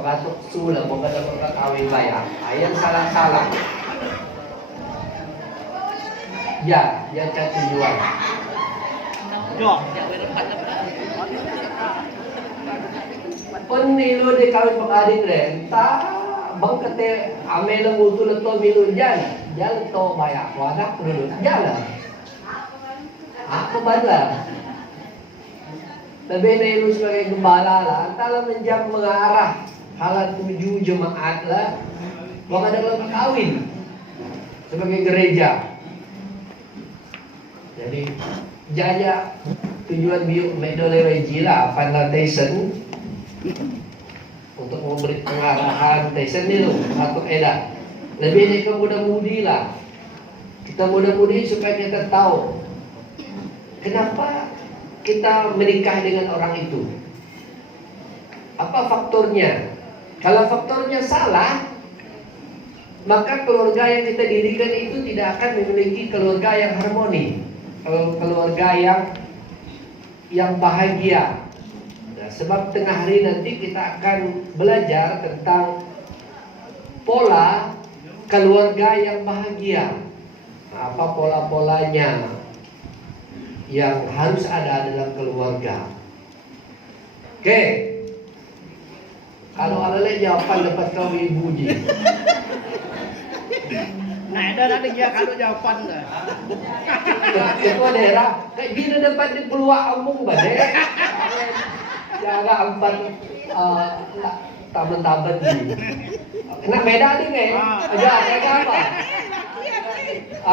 pagatok sula, mga dapat kakawin bayan. Ayan salah-salah. Ya, yan siya tujuan. Pun milo di kawin pag-adik rin, bang kate ame lang utol to milo dyan. Dyan to bayak, wadak dulu. Dyan lah. Ako ba na? Sabi na ilo sebagai gembala lah, antara menjam mengarah. Halat tujuh jemaat lah, wak ada dalam kawin sebagai gereja. Jadi jaya tujuan biu medole regila Fanlatation untuk memberi pengarahan Tyson itu atau edak. Lebih dari ke muda-mudi lah. Kita muda-mudi supaya kita tahu kenapa kita menikah dengan orang itu. Apa faktornya? Kalau faktornya salah, maka keluarga yang kita dirikan itu tidak akan memiliki keluarga yang harmoni, keluarga yang bahagia. Nah, sebab tengah hari nanti kita akan belajar tentang pola keluarga yang bahagia. Nah, apa pola-polanya yang harus ada dalam keluarga? Oke. Kalau ada lagi jawaban dapat kau ibu ji. Nah, ada dia kalau jawaban dah. Ketua daerah, kayak gini dapat di peluang umum badai. Jaga empat taman-taman di. Kena beda nih nggak? Aja apa?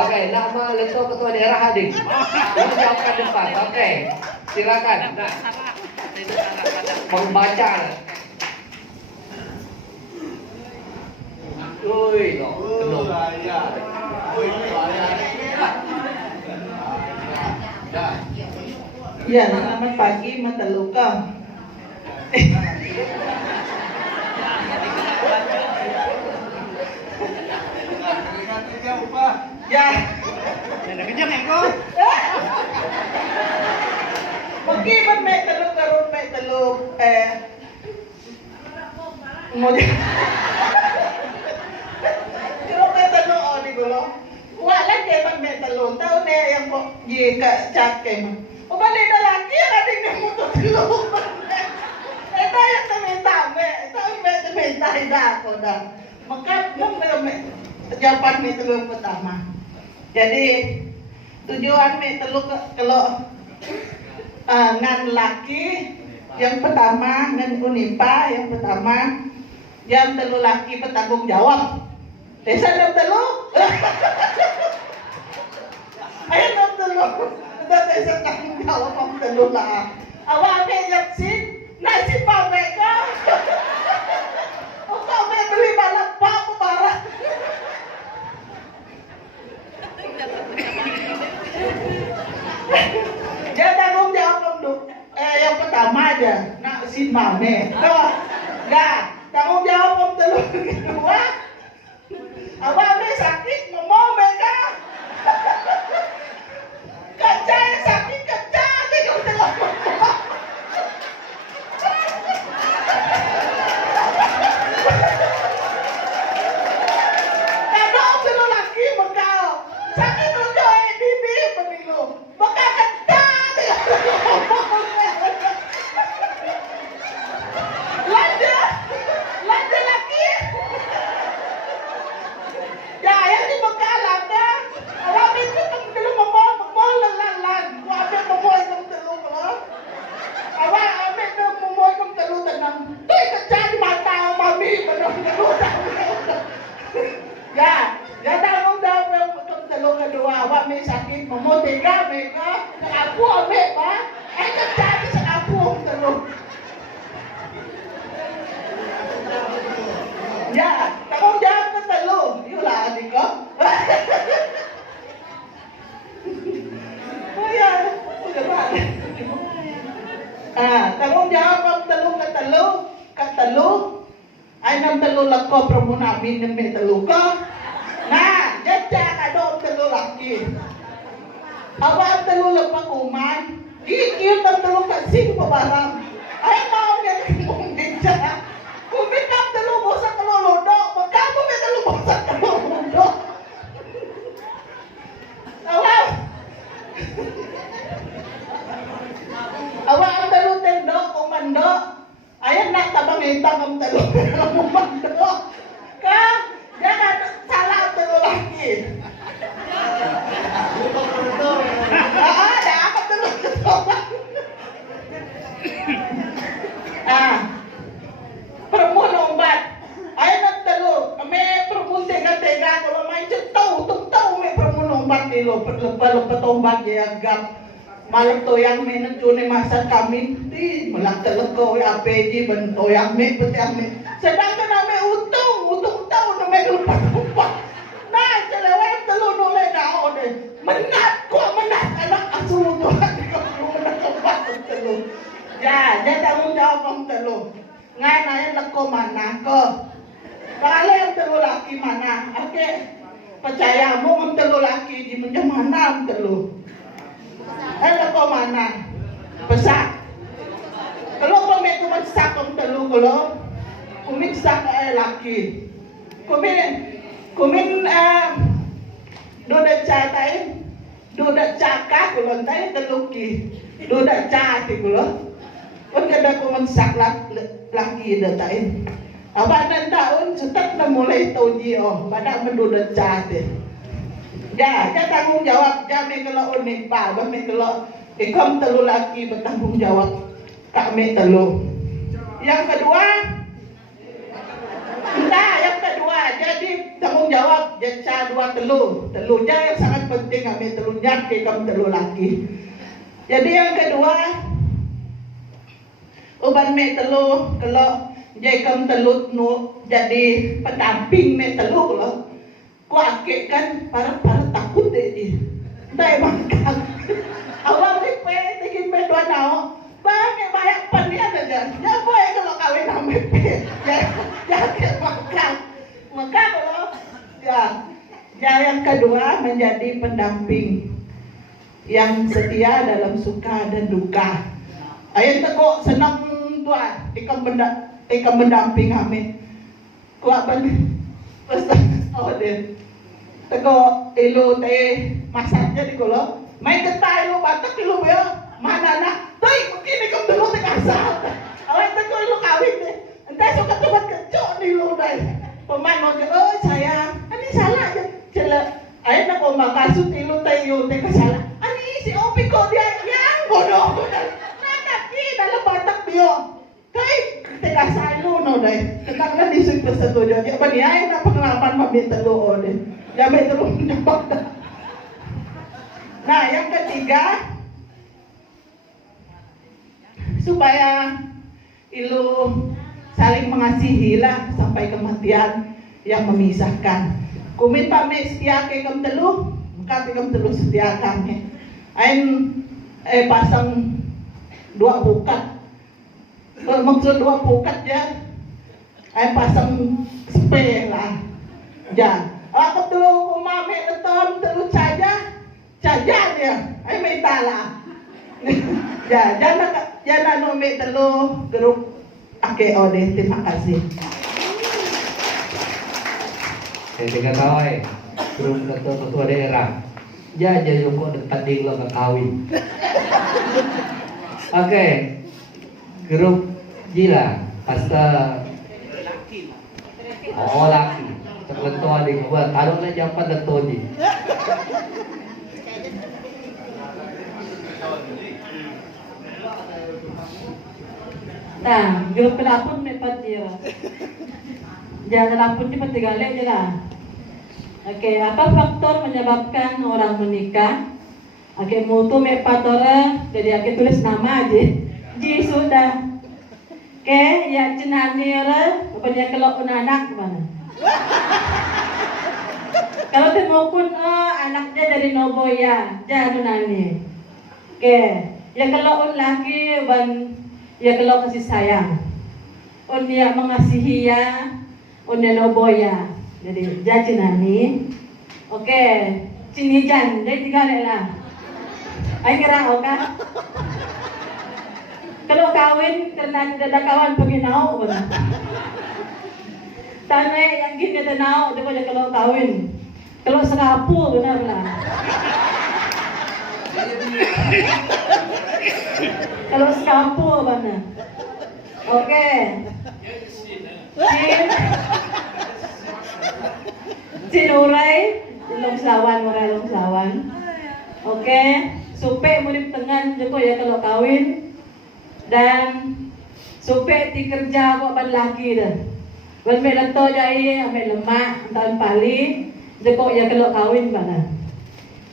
Oke, nama leto ketua daerah hadir. Lalu jawabkan depan. Oke, silakan. Nah, pembaca. Ui, penuh. Ya, selamat pagi, Mataluka. Ya. Kejam eko. Mungkin may talog karon may talog mo may talog o di gulo. Wala kay man may talog. Tao na yang mo gi ka chat kay mo. O ba ni lalaki na din mo to talog. Tayo sa may tame. Tayo may tayo na ako na. Maka nung may jawaban may talog pertama. Jadi tujuan may talog kalau ngan laki yang pertama ngan unipa yang pertama yang telu laki bertanggung jawab. Desa enam telu. Ayo enam telu. Udah desa tanggung jawab enam telu lah. Awak yang sin nasi pau mereka. Oh kau beli balap pak barang. Dia tanggung jawab untuk yang pertama aja nak sin mame. Tuh, enggak tanggung jawab om telur kedua. Awak me sakit mau mereka. Kerja yang sakit kerja tengok telur. Kalau om telur laki mengkau sakit untuk bibi pemilu. Maka kerja tengok. Lanjut lagi. Ya, yang di bekalan dah. Awak itu belum memol lalan. Awak ambil memol kamu telur kalau. Awak ambil memol kamu telur tenang. Tuh kerja di mata mami benar telur. Ya tanggung jawab kamu telur kedua. Awak ambil sakit memol tiga mereka. Aku ambil pak. Kerja di aku telur. Ya, tanggung jawab ke telu. Yulah adik kau. Oh ya, udah balik. Tanggung jawab ke telu. Ay nang telu lako promo namin ng may telu ko. Nah, jajak ada telu laki. Awak telu lapakuman. Gigil ng telu kasing pabarang. Ay mau niya kumong meja. Kumita minta kamu telur kamu mandok. Kang, jangan salah telur lagi. Ada apa telur ketuban? Permun obat. Ayo nak telur. Kami permun tega-tega kalau main tahu me permun obat ni lo. Lepas obat dia agak malam toyang me necune masa kami di melak teleko APG ben toyang me peti ame. Sedangkan ame untung tahu ame lupa. Nah, celewe telur nole dah ode. Menat anak asuh tu. Menat obat telur. Ya, dia tanggung jawab kamu telur. Ngai nanya leko mana ke? Kalau yang telur laki mana? Oke, percaya mu kamu telur laki di macam mana kamu telur? Leko mana? Pesak. Kalau kami tu pesak kamu telur kalau kami pesak laki. Kami doda catai, doda cakak kalau entai telur ki, doda cati kalau. Pun kada ko mansak laki datain. Aba nan taon sutat na mulai toji pada mendudat cate. Ya tanggung jawab jame kalau oni pa, bame kalau ikam telu laki bertanggung jawab kami telu. Yang kedua, jadi tanggung jawab jaca dua telu. Telunya yang sangat penting kami telunya ke kamu telu laki. Jadi yang kedua, uban me telu kalau jekam telu nu jadi pendamping me telu kalau kuake kan para takut deh dai makan awal ni pe tikin pe dua nao bang banyak panian aja ya boy kalau kawin ame pe ya ke makan kalau ya yang kedua menjadi pendamping yang setia dalam suka dan duka. Ayat teko senang tua, ikam mendamping kami. Kuat ban, teko ilo teh masak jadi kalau main ketai ilo batak ilo bel mana nak, tapi mungkin ikam dulu teh asal. Ayat teko ilo kawin deh, entah suka coba kecok nih ilo deh. Pemain mau sayang, ini salah aja, celak. Ayat nak kau makasut ilo teh kesalah. Ani si Opi kok dia yang bodoh. Dalam batak dia, kai kita sailu no deh. Tentang nanti sudah setuju. Apa ni? Ayah nak pengalaman mami telur deh. Jangan telur dapat. Nah, yang ketiga, supaya ilu saling mengasihi lah sampai kematian yang memisahkan. Kumin pami setia ke kam telur, maka kam telur setia kami. Ain pasang dua bukat, maksud dua bukat ya, ay pasang spray lah, ya. Aku dulu mami leton dulu saja dia, ay may tala, ya. Jangan numi dulu grup ake ode. Terima kasih. Saya tiga tahun, grup ketua daerah. Ya jadi kok tanding lo kawin. Oke, grup Jila, pasta. Oh laki, terlentu adik buat taruhlah jawapan letoni. Nah, grup pelapun mepat dia. Jangan lapun cepat tigale aja lah. Oke, apa faktor menyebabkan orang menikah? Oke, mutu mepatora, jadi aku tulis nama aja. Ji sudah. Oke, yang cenanira, rupanya kalau pun anak mana? Kalau temukun anaknya dari Noboya, jangan nani. Oke, yang kalau laki ya kalau kasih sayang. Dia mengasihi ya, dia Noboya. Jadi jangan nani. Oke, cinijan, jadi tiga lah. Ay kira oka. Kalau kawin karena tidak ada kawan paginaw ba? Tanya yang gini tanaw, di ba kalau kawin. Kalau serapu benar lah. Kalau serapu benar. Oke. Cinuray, Longsawan, Muray Longsawan. Oke, supe murid tengan jeko ya kalau kawin. Dan supe ti kerja kok ban laki dah. Ban me lato jai ame lemak tahun pali jeko ya kalau kawin bana.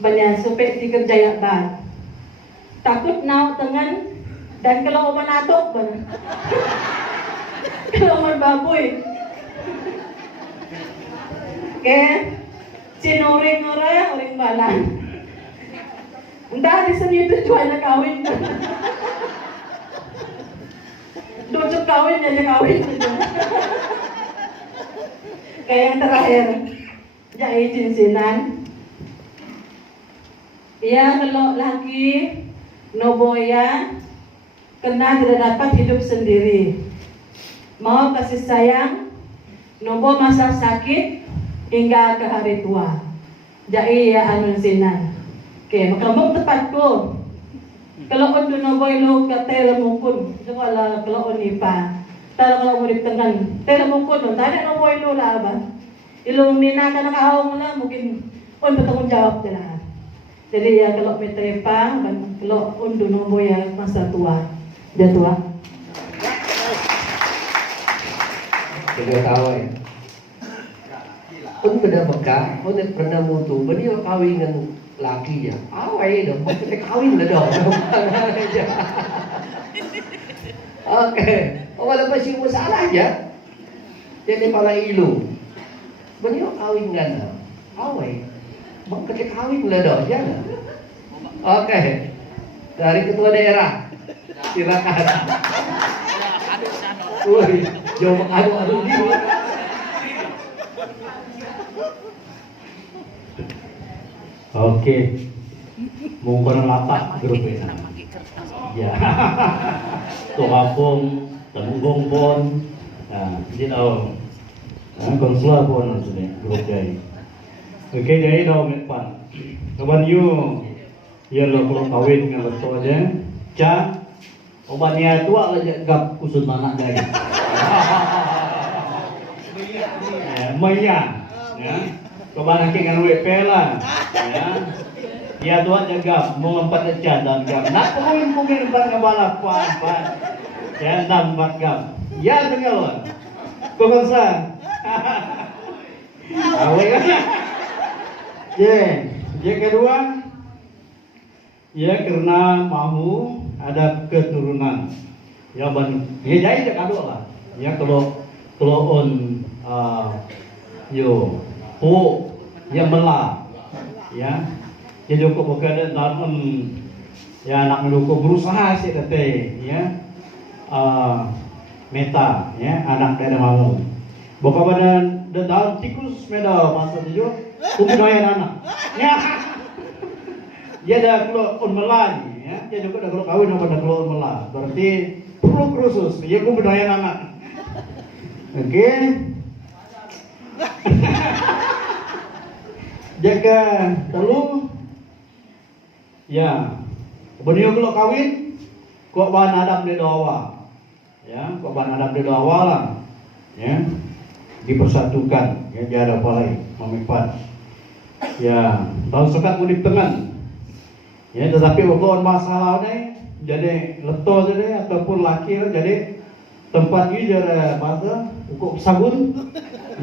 Banyak supe ti kerja ya ban. Takut nau tengan dan kalau oman atok bana. Kalau oman baboy. Oke, cinuring ora uring balan. Entah di sini itu jualnya kawin. Duduk kawin aja kawin. Kayak yang terakhir, jai cinsinan. Ya kalau laki noboya kena tidak dapat hidup sendiri. Mau kasih sayang, nobo masa sakit hingga ke hari tua. Jai ya anun sinan. Oke, makambong tepat ko. Kalau on doon boy lo ka tera mukun, so wala kalau on ipa. Tara kalau mo tengan, tera mukun no, tadi no boy lo la ba. Ilong nina ka nakahaw mo lang, mungkin on betong jawab nila. Jadi ya kalau may trepa, kalau on doon boy ya masa tua, dia tua. Kedua kawan. Pun beda Mekah, pun pernah mutu, beliau kawin laki ya, awai dong, kita kawin lah dong. Oke, kalau masih masalah aja, jadi pala ilu, beliau kawin kan, awai, mau kita kawin lah dong, jangan. Oke, dari ketua daerah, silakan. Wih, jauh adu dia. Oke, mungkin lapak grup ini. Ya, tuh kampung, tembung pun, nah, jadi tahu, konsulat pun maksudnya grup jadi. Oke, jadi tahu mepan. Kapan you, ya lo kalau kawin dengan betul aja, cah, obatnya tua aja gap kusut anak dari. Maya, ya. Kapan laki dengan WP lah, ya. Dia tuan jaga mau empat jam dan jam. Nak mungkin empat ngebalap kuat, ya empat jam. Ya dengar, kau konsan. Awak yang kedua, ya karena mahu ada keturunan. Ya jadi tak ada lah. Ya kalau on yang melah, ya, jadi aku bukan dalam ya anak mendukung berusaha sih tete, ya, meta, ya, anak dari mamu, bukan pada dalam tikus meda masa itu, budaya anak, ya, dia dah keluar on melah, ya, dia juga dah keluar kawin pada keluar melah, berarti perlu khusus, dia pun budaya anak, oke. Jaga telu ya beliau kalau kawin kok bahan adab di dawa ya kok bahan adab di dawa lah ya dipersatukan ya jangan apa lagi memipat ya tahun sekat mudik tengan ya tetapi waktu masalah ini jadi leto jadi ataupun laki jadi tempat ini jadi apa kok sabun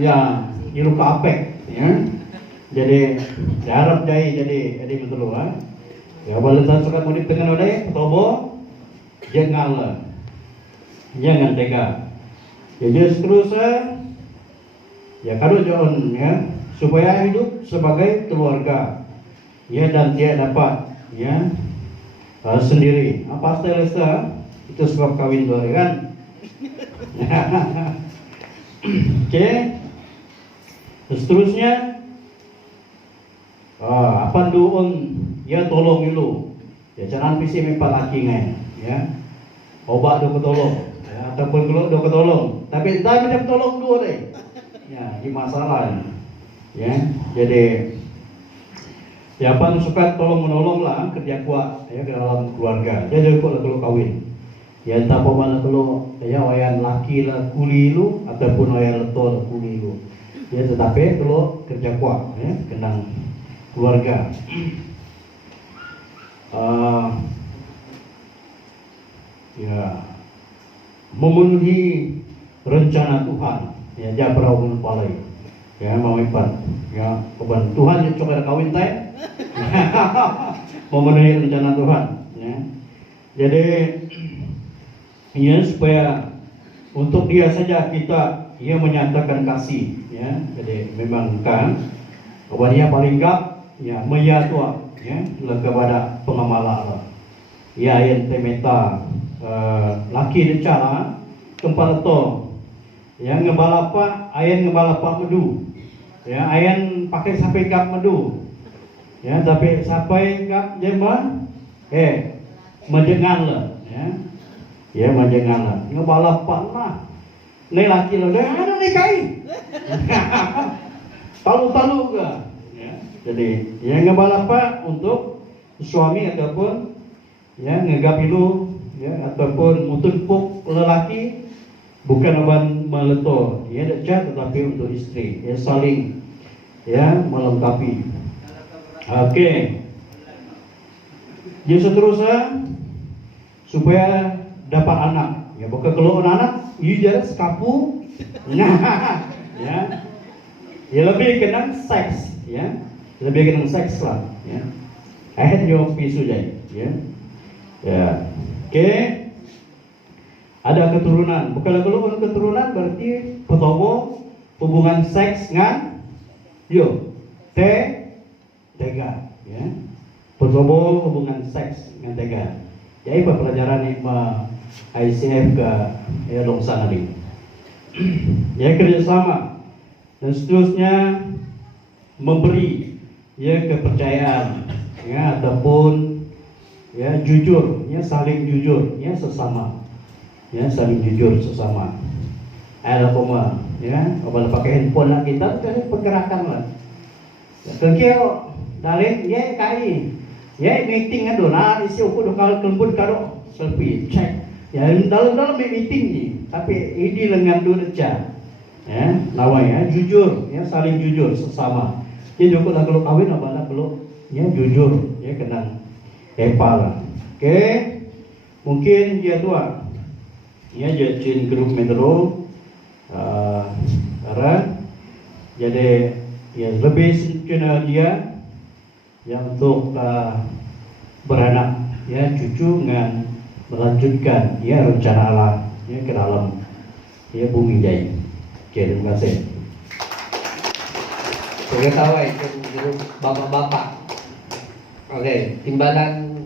ya iluka apek ya jadi jarap jadi betul lah. Ya kalau tak suka mudik dengan odai, tobo jangan tega. Ya jadi seterusnya, ya kalau jangan ya supaya hidup sebagai keluarga, ya dan dia dapat ya sendiri. Apa stelesa itu sebab kawin dua kan? Oke, seterusnya. Apa doon ya tolong dulu ya jangan visi mempat laki ngai ya obat do ketolong ya ataupun kalau do ketolong tapi tak minta tolong dua deh ya di masalah ya jadi ya apa suka tolong menolong lah kerja kuat ya ke dalam keluarga jadi kalau kawin Ya entah apa mana kalau ya wayan laki lah kuli lu ataupun wayan leto kuli lu. Ya tetapi kalau kerja kuat ya kenang keluarga. Ya memenuhi rencana Tuhan ya jabra ulun palai ya mamipan ya keban Tuhan yang coba kawin tay memenuhi rencana Tuhan ya. Jadi ya supaya untuk dia saja kita ia menyatakan kasih ya. Jadi memang kan keban ia paling gap ya meya tua ya kepada pengamala ya yang temeta laki decara tempat itu yang ngebalapa ayan ngebalapa medu ya ayan pakai sampai gap medu ya tapi sampai gap jema menjengan lah ya menjengan lah ngebalapa lah ni laki lo dah ada nikahi talu ke ya jadi yang ngebalapa untuk suami ataupun ya ngegap itu ya ataupun mutunpuk lelaki bukan aban meleto ya dekat tetapi untuk istri ya saling ya melengkapi. Oke. Yang seterusnya supaya dapat anak ya bukan kalau anak iya sekapu nah ya ya lebih kena seks ya lebih kena seks lah ya akhir yo pisu jai ya ya. Oke, ada keturunan. Bukan kalau keturunan berarti petobo hubungan seks dengan tega, ya. Petobo hubungan seks dengan tega. Jadi pelajaran ini ICF ke Longsan tadi. Ya kerjasama dan seterusnya memberi ya kepercayaan ya ataupun ya jujur ya saling jujur ya sesama ya saling jujur sesama ada poma ya kalau pakai handphone lah kita jadi pergerakan lah kekeo dalek ya kai ya meeting ada nah isi aku dokal kembut karo selfie cek ya dalam meeting ni tapi ini dengan dua deca ya lawan ya jujur ya saling jujur sesama jadi kalau kawin apa kalau ya jujur ya kenang Epala. Oke, mungkin dia tua, ya jadi grup metro, jadi ya lebih sempurna dia, yang untuk beranak, ya cucu dengan melanjutkan ya rencana Allah ya ke dalam ya bumi jai. Oke, terima kasih. Pengetahuan itu bapak-bapak. Oke, timbalan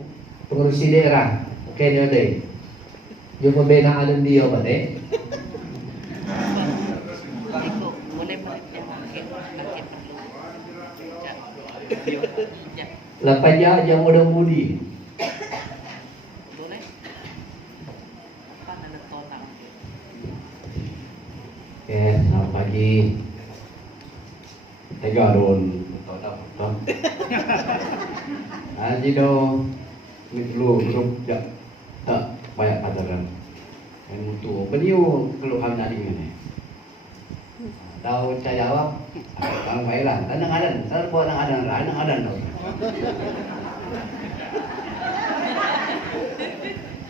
pengurusi daerah. Oke, ini ada. Yung pembinaan dia apa deh? Lapan yang muda-mudi. Oke, selamat pagi. Tega don. Haji do lu grup ya tak banyak pacaran yang mutu beliau kalau kami nadi ini tahu saya jawab bang baiklah kadang-kadang saya buat kadang-kadang tahu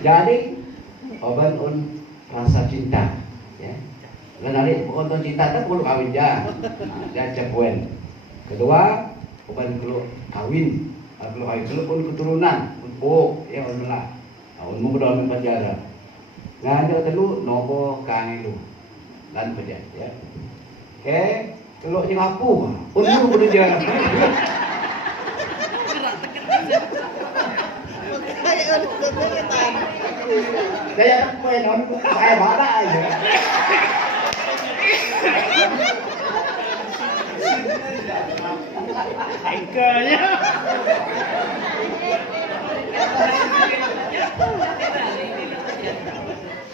jadi obat rasa cinta ya dan nanti untuk cinta tak perlu kawin ya dan cepuan kedua obat kalau kawin kalau kawin kalau pun keturunan untuk ya Allah untuk berdoa mengajar nah ada dulu nopo kang itu dan saja ya oke kalau di ngapu untuk berjalan saya poin on saya bada aja Engkanya.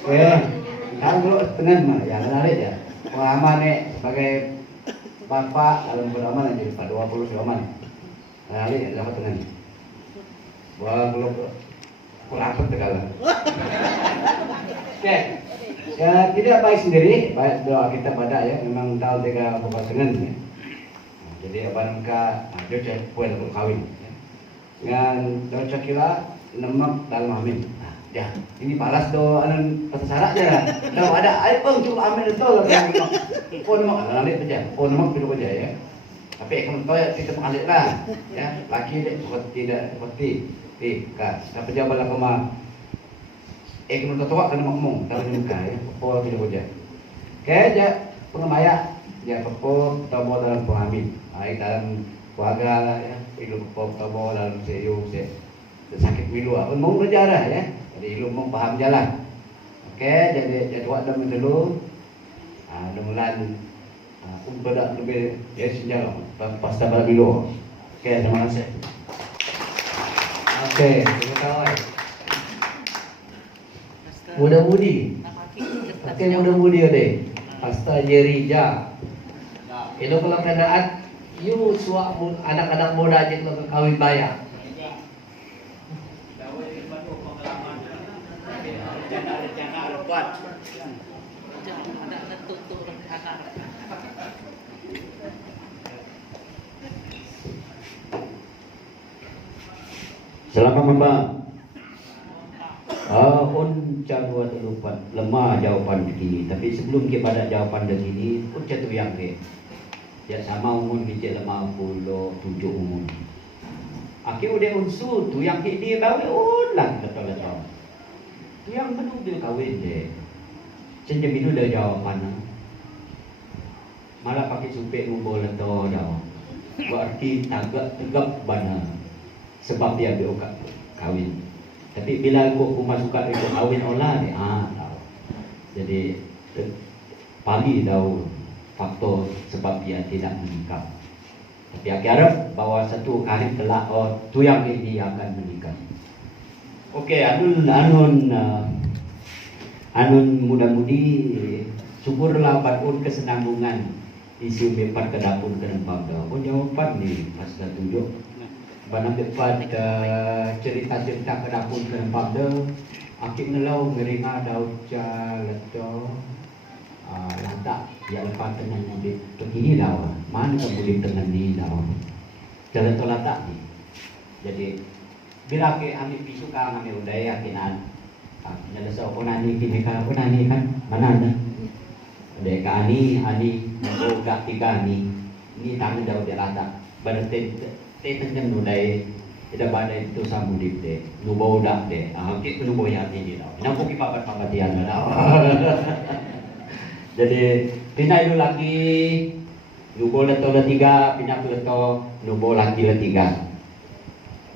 Oke, sekarang dulu dengan mah yang menarik ya. Pengalaman nih sebagai bapak dalam beramal jadi Pak 20 aman. Menarik ya dapat dengan. Wah, kalau Kurang tegala. Oke. Ya, tidak baik sendiri, baik doa kita pada ya, memang tahun 3 Pasengan ya. Nah, jadi apa namanya, Joca puan untuk kawin. Ya. Dengan Joca kira nemak dalam amin. Nah, ya, ini balas do anan pasar aja. Dah ada, ayo bang coba amin itu lah. Oh nemak, nanti aja. Oh nemak dulu aja ya. Tapi kalau tahu ya kita mengalir lah, ya laki dek tidak seperti, kak, tapi jawabanlah kemah. Kalau tua kan ngomong, kalau muka ya, pokok tidak boleh. Kayak aja pengemaya, ya pokok tahu dalam pengamin, baik dalam keluarga lah ya, ilu pokok tahu dalam seyu sakit milu, apa mau berjarah ya, jadi ilu mau paham jalan. Oke, jadi tua dah dulu, demulan bedak lebih ya senjata, pasta balik milu. Oke, terima kasih. Oke, terima kasih. Muda-mudi. Oke, muda-mudi deh. Pasta Jerija. Itu kalau kenaan, you suak anak-anak muda aja kalau kawin bayar. Selamat Mbak. Unca 234 lemah jawapan begini. Tapi sebelum kita pada jawapan begini, unca tu yang ke. Ya sama umur kita lemah 57 umur. Aki udah unsu tu yang ke dia kawin ulang betul-betul. Tu yang betul dia kawin deh. Sejam itu dah jawapan. Malah pakai supek ngumpul leto dah. Berarti tegak bana. Sebab dia beokat kawin. Tapi bila aku masukkan itu kawin olah ni, tahu. Jadi pagi tahu faktor sebab dia tidak menikah. Tapi aku harap bahawa satu hari kelak tu yang dia akan menikah. Okey, anun muda-mudi syukurlah patun kesenambungan isu mempat ke dapur ke nempak dah. Oh jawapan ni pasal 7. Banyak depan cerita-cerita ke dapur ke tempat dah. Akik nelau ngeringa daun leto lantak ya lepas tenang mudik begini dah. Mana ke mudik tenang ni dah. Jalan tu lantak ni. Jadi bila akik ambil pisu kang ambil udai akinan. Nyala sa ko nani kini ka ko nani kan mana dah. Ada ka ani mau gak tiga ni. Ni tangan daun dia lantak. Berarti tenang nudai tidak pada itu sambung dipte nubo dak de kita nubo ya ini dah nampu kita papat-papatian dah jadi pindah itu lagi nubo leto tiga pindah leto nubo lagi tiga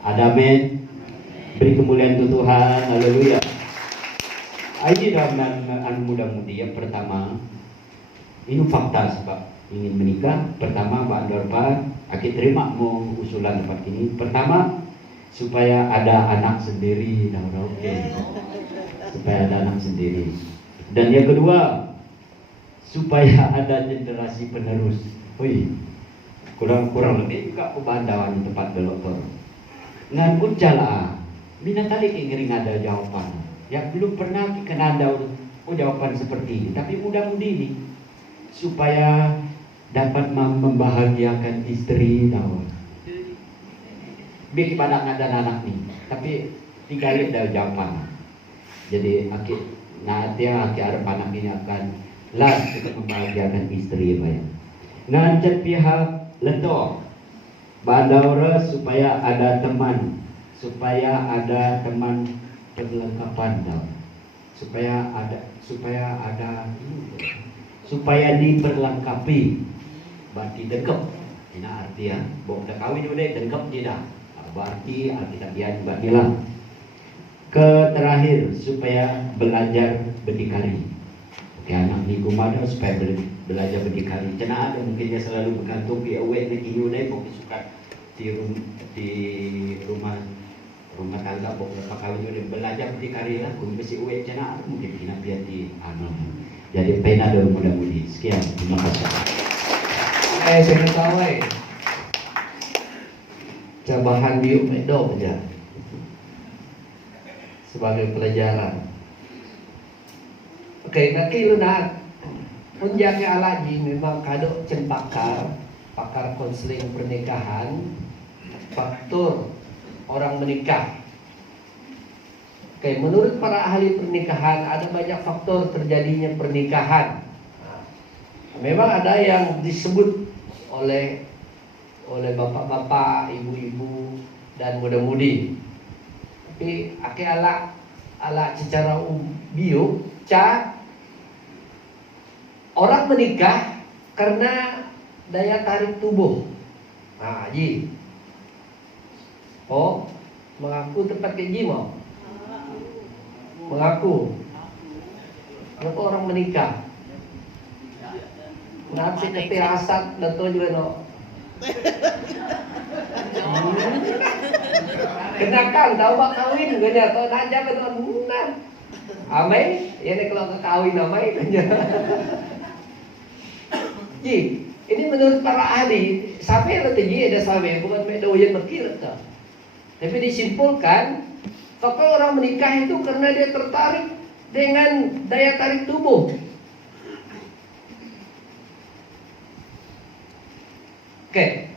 ada men beri kemuliaan untuk Tuhan haleluya. Ini dalam muda-mudi yang pertama ini fakta sebab ingin menikah. Pertama Pak Dorpan akik terima mau usulan tempat ini. Pertama supaya ada anak sendiri, supaya ada anak sendiri. Dan yang kedua supaya ada generasi penerus. Kurang lebih juga kebandawan tempat beloktor. Ngan uncala, mina tadi ingin ada jawapan. Yang belum pernah kena ada jawapan seperti ini. Tapi mudah-mudi ini supaya dapat membahagiakan istri tahu. Biar pada ada anak ni, tapi tiga lihat dah jawapan. Jadi akik nanti akik harap anak ini akan las untuk membahagiakan istri bayang. Ngancet pihak leto, bandaura supaya ada teman perlengkapan tahu. Supaya diperlengkapi. Berarti dengkap. Ini artinya bawa dah kawin udah dengkap dia dah. Berarti Alkitabian juga bilang. Terakhir supaya belajar berdikari. Oke, anak ni kumada supaya belajar berdikari. Cina ada mungkin dia selalu bergantung di awet ni kini udah pokok suka di rumah tangga pokok kawin udah belajar berdikari lah. Kau mesti awet cina ada mungkin kena biar di Jadi pena ada muda-mudi. Sekian, terima kasih. Saya tahu cabahan biuk medo aja. sebagai pelajaran. Oke, nanti lu nak menjaga alaji memang kado pakar konseling pernikahan, faktor orang menikah. Oke, menurut para ahli pernikahan ada banyak faktor terjadinya pernikahan. Memang ada yang disebut oleh bapak-bapak, ibu-ibu dan muda-mudi. Tapi ala secara bio, orang menikah karena daya tarik tubuh. Nah, Ji. Oh, mengaku tempat kaji mau? Mengaku. Kenapa orang menikah? Nanti nanti asat dato juga no. Kenakan tahu bak kawin gana to aja betul nah. Amai, ya nih kalau ke kawin amai aja. Ji, ini menurut para ahli, sampai ada ji ada sampai bukan medoyan berkira tuh. Tapi disimpulkan faktor orang menikah itu karena dia tertarik dengan daya tarik tubuh. Oke,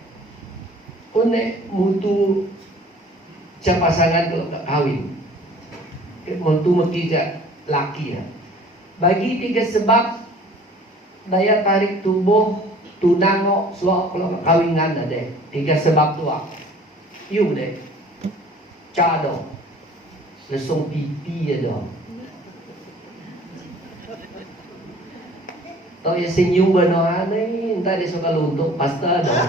une mutu pasangan kalau tak kawin, mutu metiga laki ya. Bagi 3 sebab daya tarik tubuh tunango suak kalau kawinan ada 3 sebab tua. Yuk deh, cado, lesung pipi ya dong. Tau ya senyum bano aneh, entah dia suka luntuk pasta dong.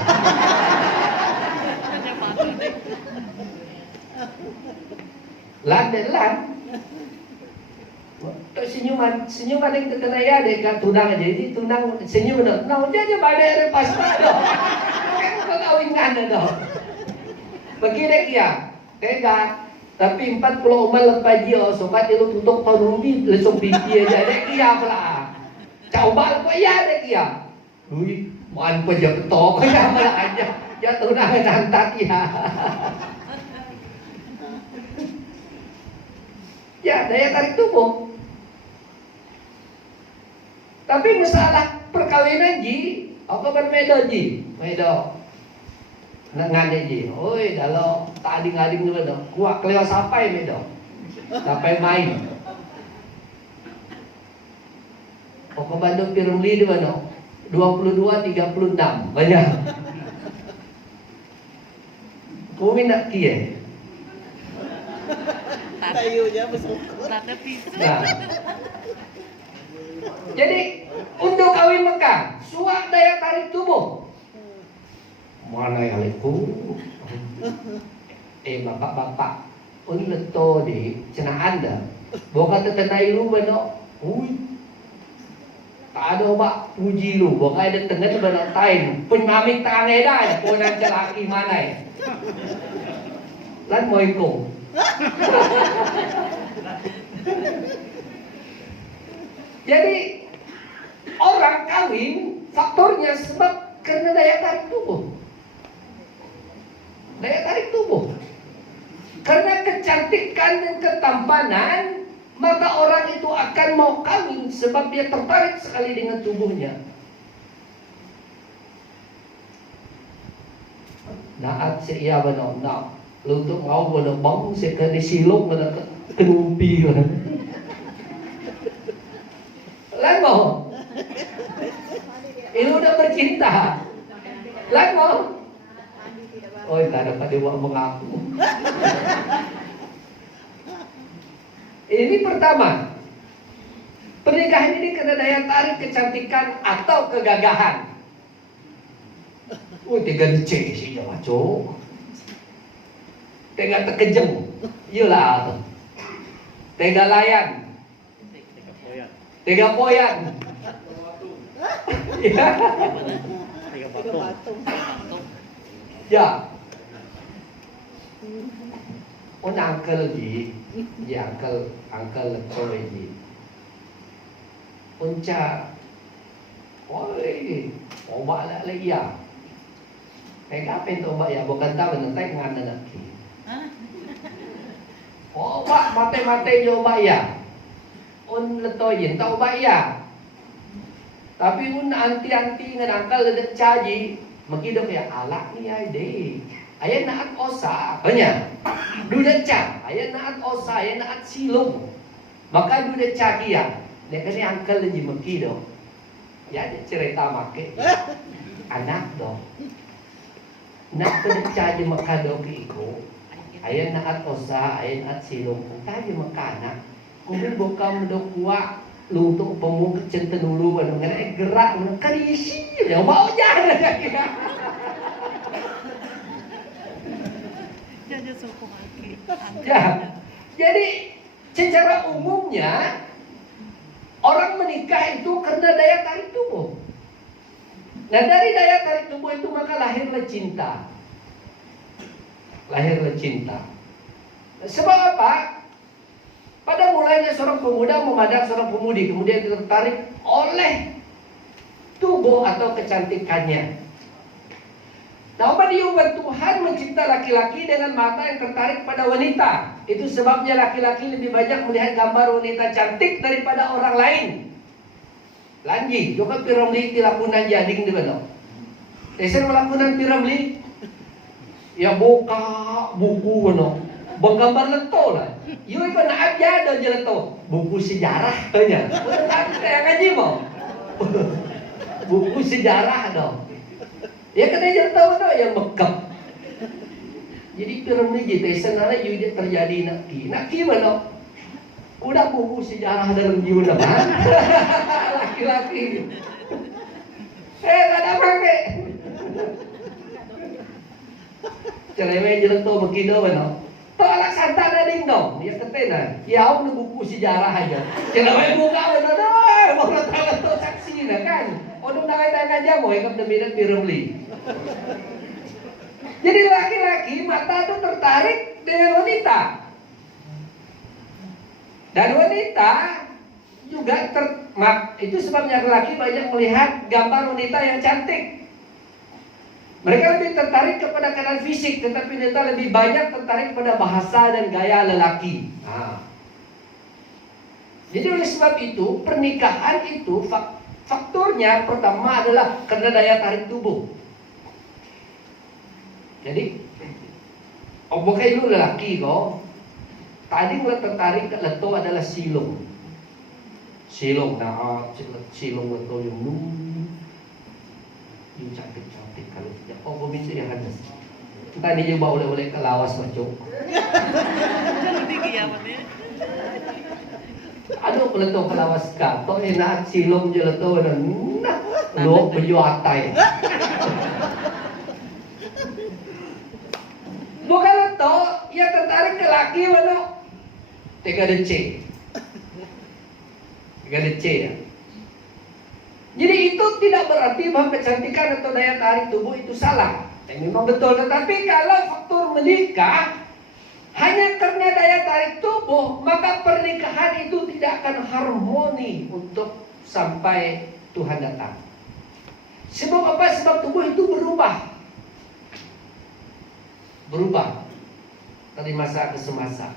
Lan. Tau senyuman yang terkena ya deh kan tunang aja, jadi tunang senyum dong. Nah aja badai pasta dong. Kan suka kawingan dong. Begini kia, tega. Tapi 40 umat lepas dia, sobat dia tutup tahun lebih lesung pipi aja deh kia pula. Coba apa ya deh kia. Ui, mohon aja betok ya malah aja. Ya tunang nantak ya. Ya daya tarik tubuh. Tapi masalah perkawinan ji, apa berbeda ji? Beda. Nengan ji. Oi, kalau tak ading-ading dulu dong. Kuat kelihatan sampai beda. Sampai main. Pokok Bandung Pirumli dua no. 22-36 banyak. Kau minat kia? Tayunya bersungkur. Nah. Jadi untuk kawin Mekah, suak daya tarik tubuh. Mana yang leku? Bapak-bapak, leto di cina anda. Boka tetenai lu beno. Ui. Tak ada obat puji lu. Boka ada tengah tu beno tain. Penyamik tangan dah. Punan celaki mana? Lan mau ikut. Jadi orang kawin faktornya sebab karena daya tarik tubuh. Daya tarik tubuh. Karena kecantikan dan ketampanan, maka orang itu akan mau kawin sebab dia tertarik sekali dengan tubuhnya. Naat siya benar, nak. Untuk mau benar bang, saya kena silok benar kenumpi benar. Lan mau? Ini udah bercinta. Lan mau? Oh, tak dapat dia mengaku. Ini pertama. Pernikahan ini kena daya tarik kecantikan atau kegagahan. Tiga decek sih ya maco. Tiga terkejeng. Iyalah. Tiga layan. Tiga poyan. Ya. Tiga patung. Ya. Oh, uncle ji. Ya, uncle Troy ji. Unca. Oi, obat lah ya. Kayak apa itu obat ya? Bukan tahu nanti ngan nanti. Oba mate-mate jo baya. Un leto yin tau baya. Tapi un anti-anti ngadangkal ledet caji, magidok ya alak ni ay de. Ayan naat osa, kanya. Duda ca, ayan naat osa, ayan naat silong. Maka duda ca kia. Nek kani angkal lagi magidok. Ya ada cerita make. Anak dong. Nak duda ca di makado ki iko. Ayan naat osa, ayan naat silong. Entah di makanak. Kemudian bokam do kuat luntung pemungkit centen dulu anu ngene gerak kali isi ya mau jalan kira. Jadi sokong lagi. Ya. Jadi secara umumnya orang menikah itu karena daya tarik tubuh. Nah dari daya tarik tubuh itu maka lahirlah cinta. Lahirlah cinta. Sebab apa? Pada mulanya seorang pemuda memandang seorang pemudi, kemudian tertarik oleh tubuh atau kecantikannya. Nah, diubah Tuhan mencipta laki-laki dengan mata yang tertarik pada wanita. Itu sebabnya laki-laki lebih banyak melihat gambar wanita cantik daripada orang lain. Lanji, juga piramli tilakunan jading di mana? Teser melakukan piramli, ya buka buku mana? Banggambar leto lah. Yo iba na aja do leto. Buku sejarah tanya. Saya ngaji mau. Buku sejarah dong. Ya kena leto do yang bekap. Jadi piramid kita senara yuda terjadi naki mana? Udah buku sejarah dalam jiwa mana? Laki-laki. Tak ada pakai. Cerewet jeleto begitu mana? Tolak santan ada dong, ya ketena. Ya aku buku sejarah aja. Jangan buka benar, mau letak tuh saksi kan. Orang nak tanya aja mau ikut demi piramli. Jadi laki-laki mata itu tertarik dengan wanita, dan wanita juga itu sebabnya laki banyak melihat gambar wanita yang cantik. Mereka lebih tertarik kepada keadaan fisik, tetapi wanita lebih banyak tertarik pada bahasa dan gaya lelaki. Nah. Jadi oleh sebab itu, pernikahan itu faktornya pertama adalah karena daya tarik tubuh. Jadi, bukan itu lelaki kok. Tadi mulai tertarik ke leto adalah silong. Silong, nah silong leto yang ini cantik-cantik kalau tidak. Oh, pemirsa ya Hanes. Kita ini juga oleh-oleh ke lawas macam. Jangan tinggi ya mana? Aduh, peleto ke lawas ka. Tok enak silom je leto dan lo berjuatai. Bukan leto, ia tertarik ke laki mana? Tiga DC ya. Jadi itu tidak berarti bahwa kecantikan atau daya tarik tubuh itu salah. Memang betul. Tetapi kalau faktor menikah hanya karena daya tarik tubuh, maka pernikahan itu tidak akan harmoni untuk sampai Tuhan datang. Sebab apa? Sebab tubuh itu berubah dari masa ke semasa.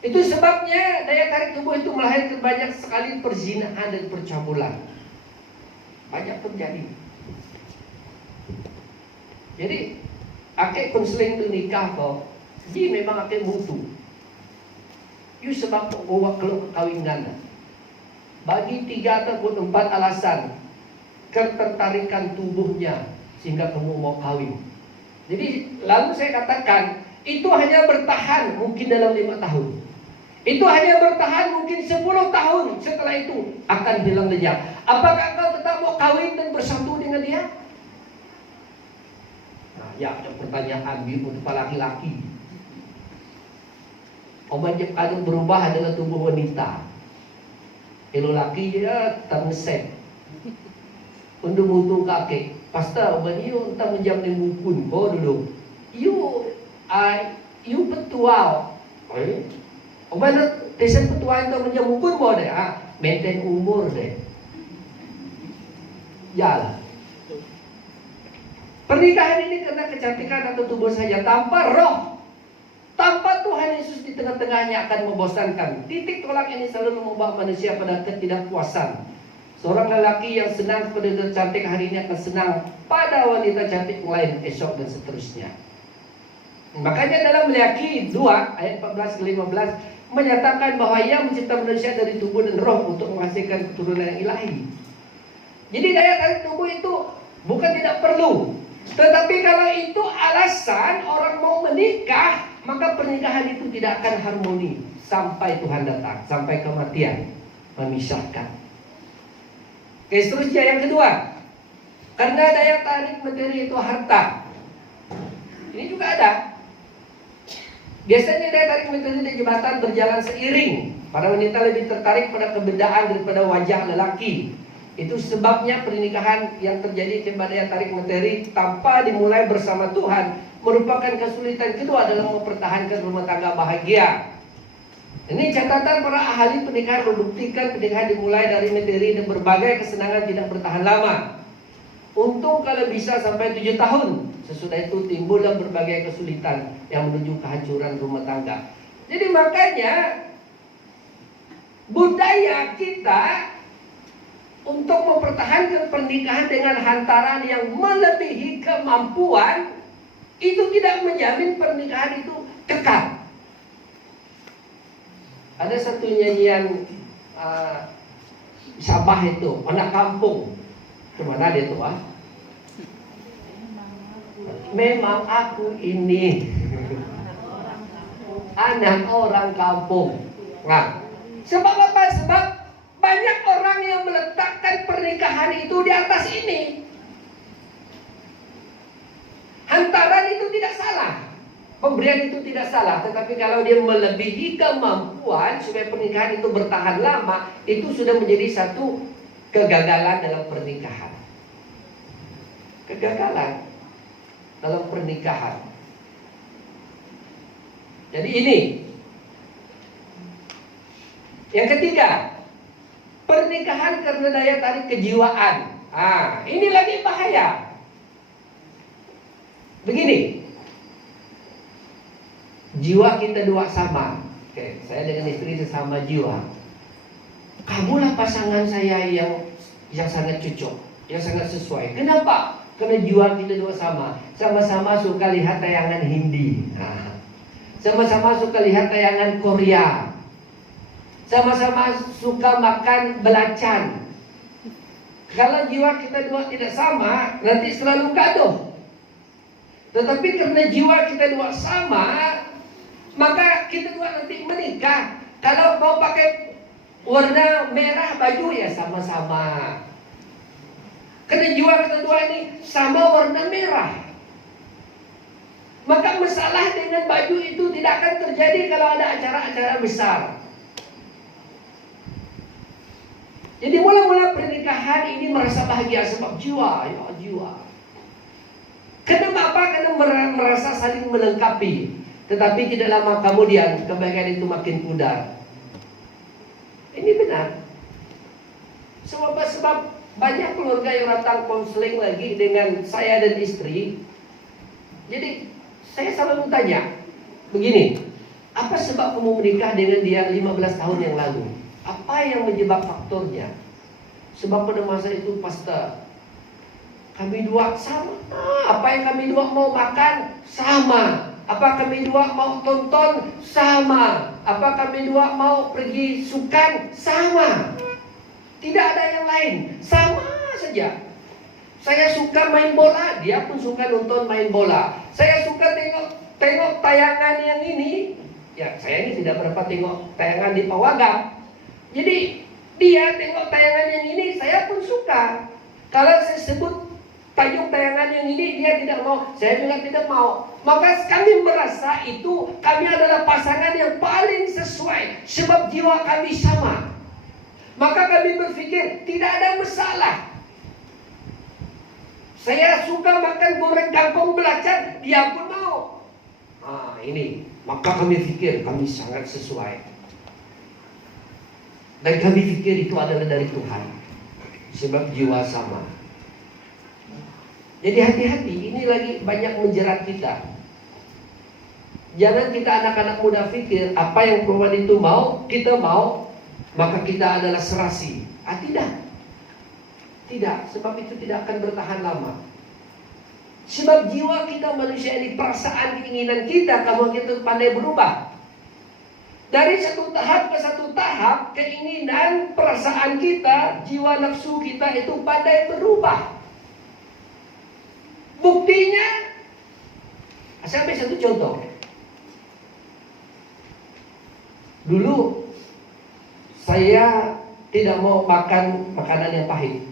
Itu sebabnya daya tarik tubuh itu melahirkan banyak sekali perzinahan dan percabulan. Banyak terjadi. Jadi ake konseling tu nikah kok, dia memang ake mutu. You sebab bawa kalau kekawinan. Bagi 3 ataupun 4 alasan ketertarikan tubuhnya sehingga kamu mau kawin. Jadi lalu saya katakan itu hanya bertahan mungkin dalam 5 tahun. Itu hanya bertahan mungkin 10 tahun. Setelah itu akan hilang jejak. Apakah kau tetap mau kawin dan bersatu dengan dia? Nah, ya ada pertanyaan untuk para laki-laki. Obat yang akan berubah adalah tubuh wanita. Kalau laki dia tak ngeset. Untuk mutu kaki. Pasta obat you tak menjam ni mukun. Oh dulu. You betual. Obat desa petuaan itu menjam mukun bo deh. Maintain umur deh. Jalan. Pernikahan ini karena kecantikan atau tubuh saja tanpa roh. Tanpa Tuhan Yesus di tengah-tengahnya akan membosankan. Titik tolak ini selalu membawa manusia pada ketidakpuasan. Seorang lelaki yang senang pada wanita cantik hari ini akan senang pada wanita cantik lain esok dan seterusnya. Makanya dalam Maleakhi 2 ayat 14 ke 15 menyatakan bahwa Ia mencipta manusia dari tubuh dan roh untuk menghasilkan keturunan yang ilahi. Jadi daya tarik tubuh itu bukan tidak perlu, tetapi kalau itu alasan orang mau menikah, maka pernikahan itu tidak akan harmoni sampai Tuhan datang, sampai kematian memisahkan. Oke, seterusnya yang kedua, karena daya tarik materi itu harta. Ini juga ada. Biasanya daya tarik materi dan jabatan berjalan seiring. Para wanita lebih tertarik pada kebendaan daripada wajah lelaki. Itu sebabnya pernikahan yang terjadi akibat daya tarik materi tanpa dimulai bersama Tuhan merupakan kesulitan kedua dalam mempertahankan rumah tangga bahagia. Ini catatan para ahli pernikahan membuktikan pernikahan dimulai dari materi dan berbagai kesenangan tidak bertahan lama. Untung kalau bisa sampai 7 tahun. Sesudah itu timbullah berbagai kesulitan yang menuju kehancuran rumah tangga. Jadi makanya budaya kita untuk mempertahankan pernikahan dengan hantaran yang melebihi kemampuan itu tidak menjamin pernikahan itu kekal. Ada satu nyanyian Sabah itu, anak kampung. Kemana dia tuh Memang aku ini anak orang kampung. Nah, sebab apa? Sebab banyak orang yang meletakkan pernikahan itu di atas ini. Hantaran itu tidak salah, pemberian itu tidak salah, tetapi kalau dia melebihi kemampuan supaya pernikahan itu bertahan lama, itu sudah menjadi satu kegagalan dalam pernikahan. Kegagalan dalam pernikahan. Jadi ini yang ketiga, pernikahan karena daya tarik kejiwaan. Ini lagi bahaya. Begini, jiwa kita dua sama. Oke, saya dengan istri sesama jiwa. Kamulah pasangan saya yang sangat cocok, yang sangat sesuai. Kenapa? Karena jiwa kita dua sama. Sama-sama suka lihat tayangan Hindi. Sama-sama suka lihat tayangan Korea. Sama-sama suka makan belacan. Kalau jiwa kita dua tidak sama, nanti selalu gaduh. Tetapi karena jiwa kita dua sama, maka kita dua nanti menikah. Kalau mau pakai warna merah baju ya sama-sama. Karena jiwa kita dua ini sama warna merah. Maka masalah dengan baju itu tidak akan terjadi kalau ada acara-acara besar. Jadi mula-mula pernikahan ini merasa bahagia sebab jiwa, ya jiwa. Kenapa? Karena merasa saling melengkapi. Tetapi tidak lama kemudian kebaikan itu makin pudar. Ini benar. Sebab banyak keluarga yang datang konseling lagi dengan saya dan istri. Jadi saya selalu tanya begini, apa sebab kamu menikah dengan dia 15 tahun yang lalu? Apa yang menyebab faktornya? Sebab pada masa itu pastor, kami dua sama. Apa yang kami dua mau makan sama. Apa kami dua mau tonton sama. Apa kami dua mau pergi sukan sama. Tidak ada yang lain, sama saja. Saya suka main bola, dia pun suka nonton main bola. Saya suka tengok tayangan yang ini. Ya, saya ini tidak berapa tengok tayangan di Pawagam. Jadi dia tengok tayangan yang ini, saya pun suka. Kalau saya sebut tajuk tayangan yang ini, dia tidak mau, saya juga tidak mau. Maka kami merasa itu kami adalah pasangan yang paling sesuai, sebab jiwa kami sama. Maka kami berpikir tidak ada masalah. Saya suka makan goreng kangkung belacan, dia pun mau. Ini, maka kami pikir kami sangat sesuai. Dan kami pikir itu adalah dari Tuhan, sebab jiwa sama. Jadi hati-hati, ini lagi banyak menjerat kita. Jangan kita anak-anak muda pikir apa yang perempuan itu mau, kita mau, maka kita adalah serasi. Tidak. Tidak, sebab itu tidak akan bertahan lama. Sebab jiwa kita manusia ini, perasaan, keinginan kita, kalau kita pandai berubah. Dari satu tahap ke satu tahap, keinginan, perasaan kita, jiwa nafsu kita itu pandai berubah. Buktinya, saya ambil satu contoh. Dulu saya tidak mau makan makanan yang pahit.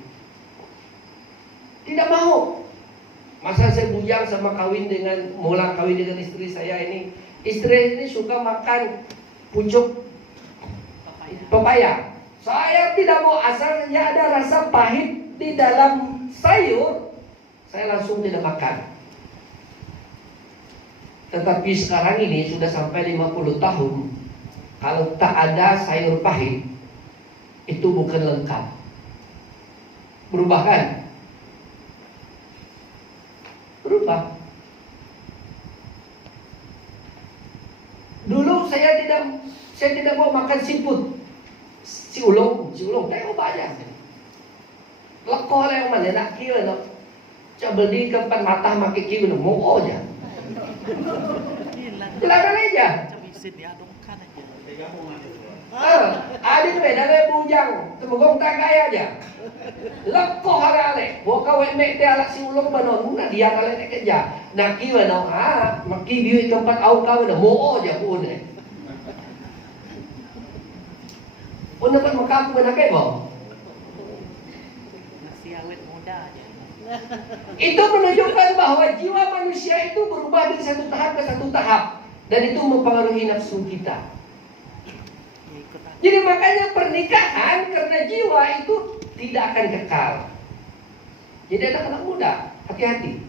Tidak mau. Masa saya bujang sama mulai kawin dengan istri saya ini. Istri ini suka makan pucuk pepaya. Saya tidak mau, asalnya ada rasa pahit di dalam sayur, saya langsung tidak makan. Tetapi sekarang ini sudah sampai 50 tahun. Kalau tak ada sayur pahit, itu bukan lengkap. Berubah kan? Berubah. Dulu saya tidak mau makan seafood. Si ulung, kayak apa aja. Lekoh yang mana nak kira no. Coba di tempat mata makin kira no, mau aja. Silakan aja. Adin we dalam bujang, temugong tagay aja. Lekoh harale, boka we mek te alak si ulung banon, na dia kale te kerja. Nak kira no, maki biu tempat au kau no, mau aja pun eh. Pun dapat makapu nak kebo. Masih awet muda aja. Itu menunjukkan bahwa jiwa manusia itu berubah dari satu tahap ke satu tahap, dan itu mempengaruhi nafsu kita. Jadi makanya pernikahan karena jiwa itu tidak akan kekal. Jadi anak-anak muda, hati-hati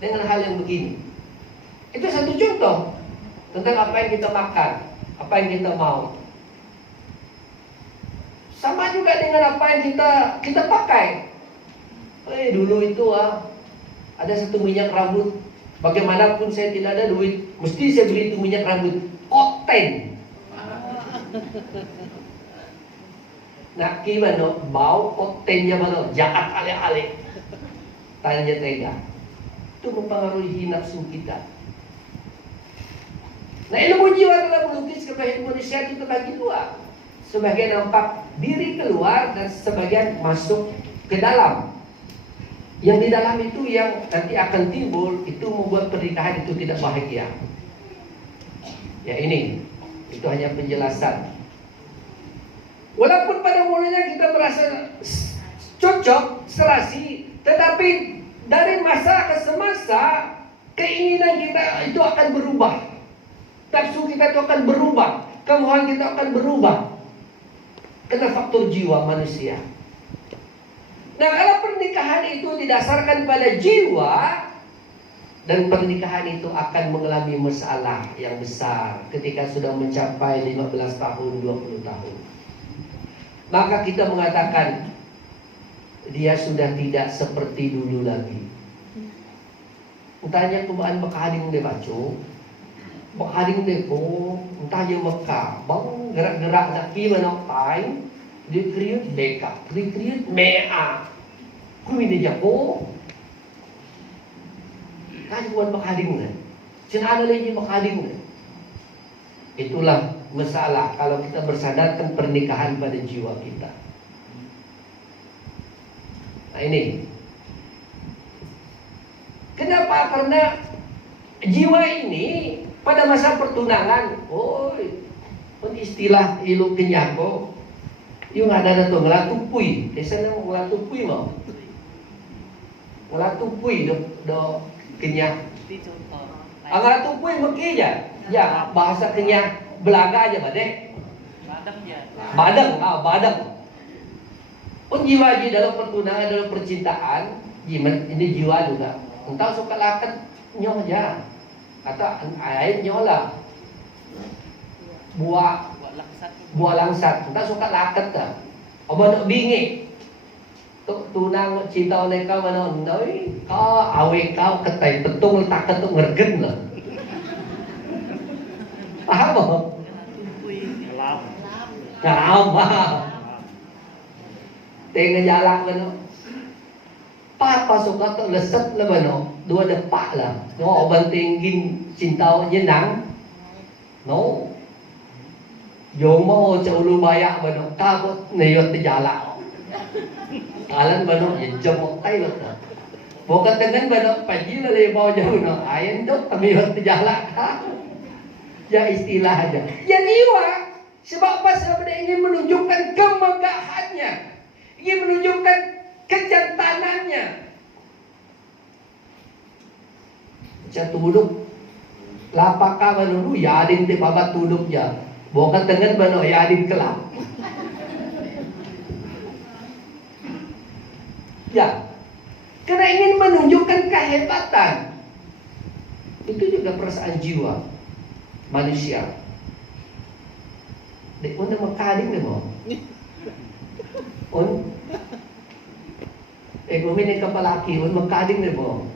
dengan hal yang begini. Itu satu contoh tentang apa yang kita makan, apa yang kita mau. Sama juga dengan apa yang kita pakai. Dulu itu ada satu minyak rambut. Bagaimanapun saya tidak ada duit, mesti saya beli itu minyak rambut Okten. Nak gimana? Bau Oktennya mana? Jahat ale-ale. Tanya tega. Itu mempengaruhi nafsu kita. Nah, ilmu jiwa telah melukis kebahagiaan manusia itu terbagi dua. Sebagian nampak diri keluar dan sebagian masuk ke dalam. Yang di dalam itu yang nanti akan timbul, itu membuat pernikahan itu tidak bahagia. Ya ini, itu hanya penjelasan. Walaupun pada mulanya kita merasa cocok, serasi, tetapi dari masa ke semasa keinginan kita itu akan berubah. Nafsu kita itu akan berubah, kemauan kita akan berubah. Karena faktor jiwa manusia. Nah, kalau pernikahan itu didasarkan pada jiwa, dan pernikahan itu akan mengalami masalah yang besar ketika sudah mencapai 15 tahun, 20 tahun. Maka kita mengatakan dia sudah tidak seperti dulu lagi. Entahnya kumaan bekading dia baca, bekading dia ko, entahnya Mekah, bang gerak-gerak nak gimana time, dia create beka, dia create mea, kumi dia jago. Kan buat bekading ni, cenada lagi bekading ni. Itulah masalah kalau kita bersandarkan pernikahan pada jiwa kita. Nah ini, kenapa? Karena jiwa ini pada masa pertunangan, istilah ilu kenyako, yung ada na to ngelatupui, desa na ngelatupui mo, ngelatupui do kenyah. Ang ngelatupui maki aja, ya bahasa kenyah Belaga aja badek. Badeng, badeng. Pun jiwa dalam pertunangan, dalam percintaan, ini jiwa juga. Entah suka lakat nyoh aja, atau air nyoh lah. Buah langsat, entah suka lakat dah. Oba nak bingi. Tunang cinta oleh kau mana? Kau awe kau ketai petung letak ketuk ngergen lah. Paham mo? Uy. Tama. Tengah jalan ano. Papasok ka to, lasat na ba no? Dua depak lah. No, banting gin cinta jenang. No. Yung mo sa ulo baya ba no? Kabot na yun ti jala. Alan ba no? Yung jamok tayo na. Bukan dengan ba no? Pagi na lebaw jauh no? Ayan do, kami yun ti jala ka. Ya istilah aja. Yan iwa. Sebab apa? Sebab dia ingin menunjukkan kemegahannya. Ingin menunjukkan kejantanannya. Macam tuduk. Lapaka menulu, ya adin ti babat tuduknya. Bukan dengan bano, ya adin kelap. Ya. Karena ingin menunjukkan kehebatan. Itu juga perasaan jiwa manusia. Dek pun nama kading ni mo. On. Kung may kapalaki, on magkading ni mo.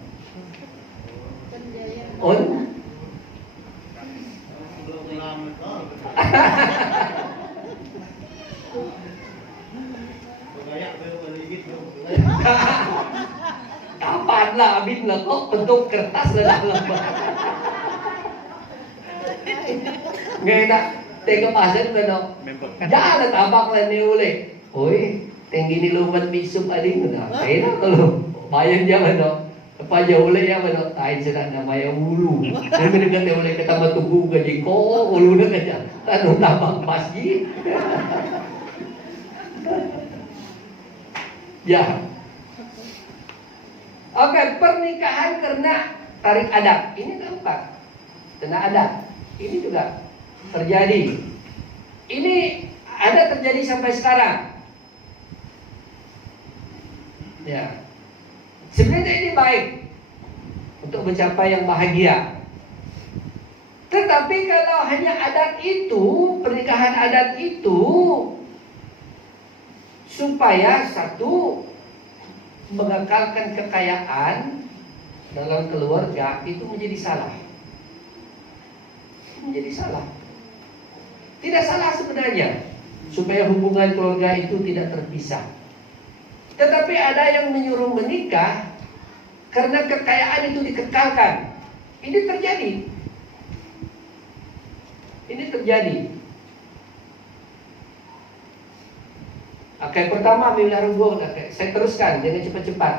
On. Kapan lah abis lah kok bentuk kertas lah dalam. Ngayon na, teka pasan ba no? Diyan at abak lang ni uli. Uy, tinggi ni luman misum alin na. Kaya na kalau bayan niya ano. Kapag uli niya ano, tayo sila na may ulu. Kaya minaganda uli ka matugugan di ko, ulo na kanya. Tanong tamang pasji. Ya. Oke, pernikahan karena tarik adat. Ini keempat. Karena adat. Ini juga terjadi. Ini ada terjadi sampai sekarang. Ya. Sebenarnya ini baik untuk mencapai yang bahagia. Tetapi kalau hanya adat itu, pernikahan adat itu supaya satu mengekalkan kekayaan dalam keluarga itu menjadi salah. Menjadi salah. Tidak salah sebenarnya supaya hubungan keluarga itu tidak terpisah. Tetapi ada yang menyuruh menikah karena kekayaan itu dikekalkan. Ini terjadi. Ini terjadi. Oke, pertama saya teruskan, jangan cepat-cepat.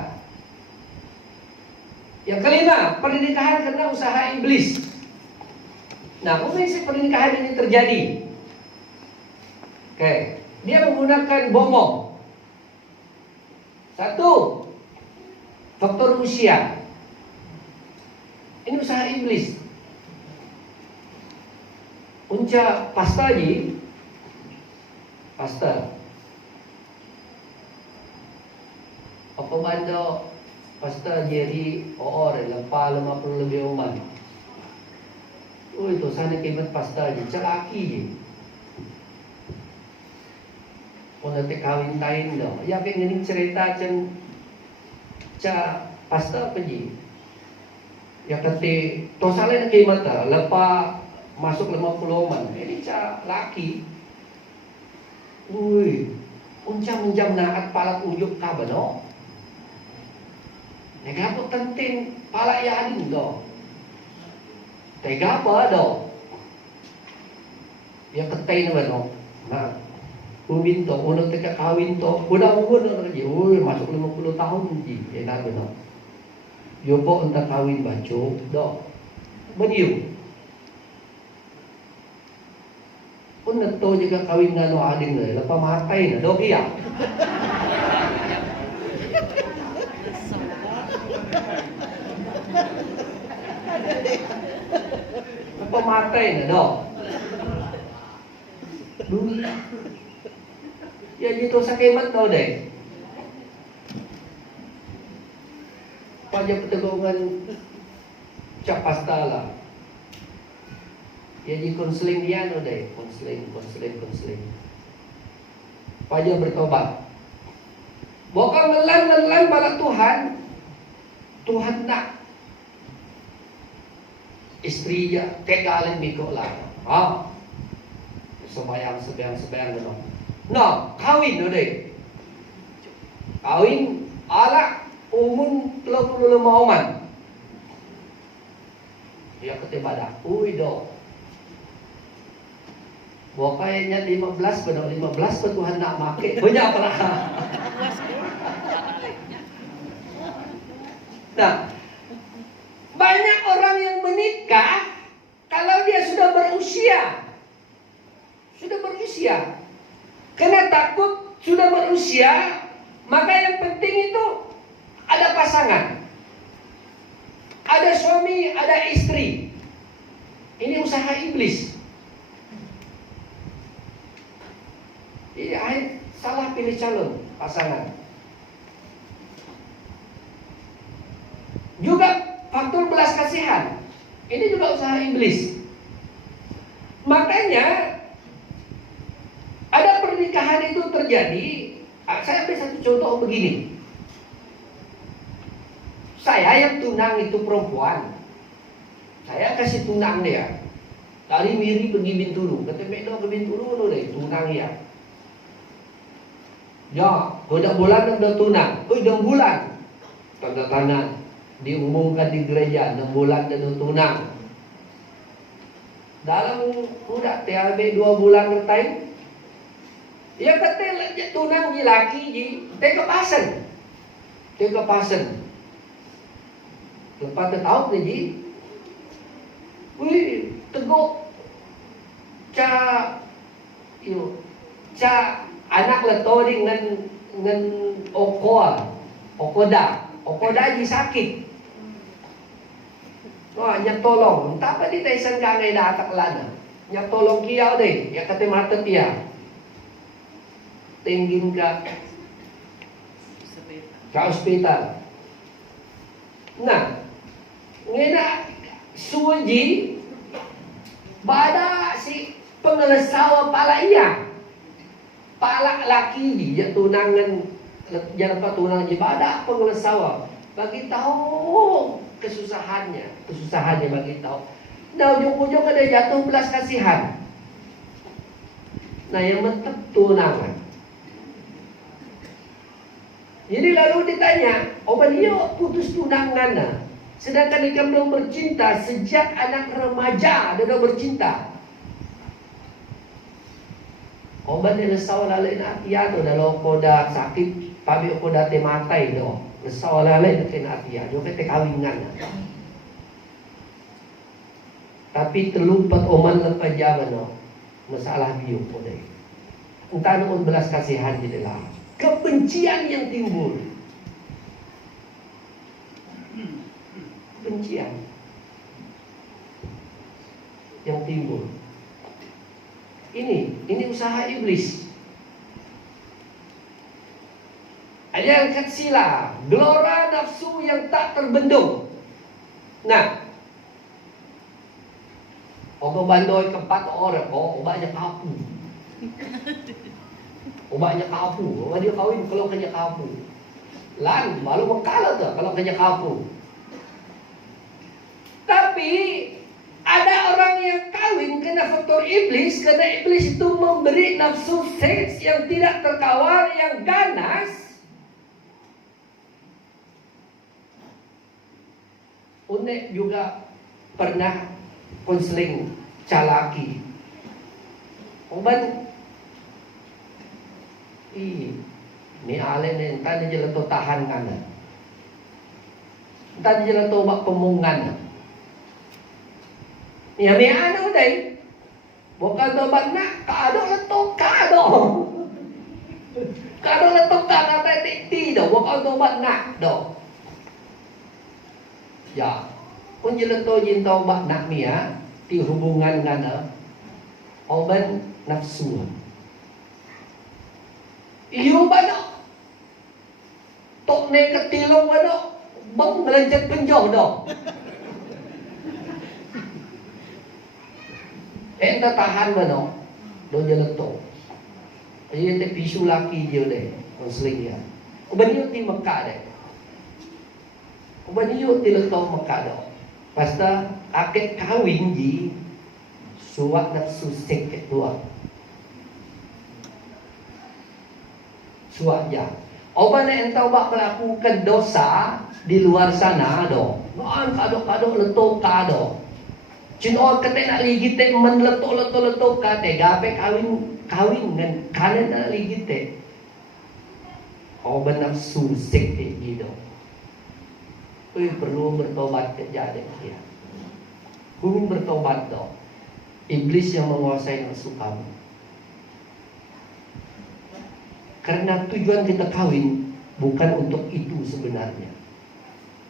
Yang kelima, pernikahan karena usaha iblis. Nah, kondisi pernikahan ini terjadi. Oke, dia menggunakan bohong. Satu, faktor usia. Ini usaha iblis. Unca pastaji, pasta. Apa bando pasta jadi orang lepas 50 lebih umat. Oh itu sana kibat pasta aja, celaki je. Kau nanti kawin tain dah. Ya pengen cerita cen, pasta apa je? Ya kata, to salah nak kibat dah. Lepas masuk 50 man, ini laki. Ui, uncam naat palak ujuk kabar no. Nega apa penting palak ya ading do. Tega apa do? Ya ketay naman no. Nah, umin to, unang teka kawin to, una lagi. Ui, masuk 50 tahun ji. Ya nabi no. Yo po unta kawin baco do. Baniu. Unat to juga kawin nga no ading na, lapa matay na do iya. Pematay na do. Dulu. Ya gitu sa kemat do deh. Pajak petegongan capastala. Ya di konseling dia no deh, konseling. Pajak bertobat. Bukan melan pada Tuhan. Tuhan nak istrinya tegalan miko lah. Ah, sembayang gitu. Nah, kawin tu deh. Kawin anak umum 35 oman. Dia ketibadah. Ui do. Bokainya 15 benar 15 pe Tuhan nak make. Banyak pula. Nah, banyak orang yang menikah kalau dia sudah berusia. Karena takut sudah berusia, maka yang penting itu ada pasangan. Ada suami, ada istri. Ini usaha iblis. Jadi salah pilih calon pasangan. Juga faktor belas kasihan. Ini juga usaha iblis. Makanya ada pernikahan itu terjadi. Saya ambil satu contoh begini. Saya yang tunang itu perempuan. Saya kasih tunang dia. Dari Miri pergi Bintulu. Kata Mekdo ke Bintulu dulu deh, tunang ya. Ya, udah bulan udah tunang. Udah bulan. Tanda tangan. Diumumkan di gereja 6 bulan dan tunang. Dalam udah THB 2 bulan bertain. Ya kata tunang di laki di teka pasen. Lepas tu tahu ni ji. Wih, teguk ca anak leto ni ngan okoda ji sakit. Wah, nyak tolong. Entah apa di taisan kangai dah tak lana. Nyak tolong kiau deh. Ya kata mata dia. Tinggin ke hospital. Nah, ngena suji pada si pengelesau pala iya. Pala laki dia tunangan jangan apa tunang je pada pengelesau. Bagi tahu kesusahannya bagi tahu. Nah, ujung-ujung ada jatuh belas kasihan. Nah, yang mentep tunangan. Jadi lalu ditanya, dia putus tunangan. Sedangkan dia belum bercinta sejak anak remaja dia dah bercinta. Obat dia lesau lalai nak ia tu dalam koda sakit, pabi koda te matai do. Lesau lalai nak kena ia, dia kata kawingan. Tapi terlupat oman lepas jaman do. Masalah biu kodai. Entah nak belas kasihan di dalam. Kebencian yang timbul. Kebencian yang timbul. Ini usaha iblis. Ada yang kecila, gelora nafsu yang tak terbendung. Nah, obat bandoi keempat orang, obatnya kapu. Obatnya kapu, obat dia kawin kalau kerja kapu. Lan, malu mengkala tu kalau kerja kapu. Tapi ada orang yang kawin kena faktor iblis, karena iblis itu memberi nafsu seks yang tidak terkawal, yang ganas. Unek juga pernah konseling calaki. Obat ni alen ni entah dia jalan tu tahan kana. Entah dia jalan tu bak pemungan. Ya me anu dai. Bukan tu bak nak kado letok kado. Kado letok kana tai ti do, bukan tu bak nak do. Ya. Pun jalan tu jin tu bak nak mia ti hubungan kana. Oban nafsu. Iyo banyak. Tok ne ketilong banyak. Bang melanjut penjauh dah. Entah tahan banyak. Do jalan tu. Jadi te pisu laki je deh. Konseling dia. Ubaniyo ti Mekah deh. Ubaniyo ti letau Mekah dah. Pasta akek kawin ji Suak nafsu seks ketua. Suak ya. Oban entau bak melakukan dosa di luar sana do. Noan kadok-kadok letok kado. Cin orang kata nak ligit te men letok kate gape kawin dengan kanan nak ligit te. Oban nafsu seks gitu. Perlu bertobat kerja deh ya. Kumin bertobat do. Iblis yang menguasai nafsu kamu. Karena tujuan kita kawin bukan untuk itu sebenarnya.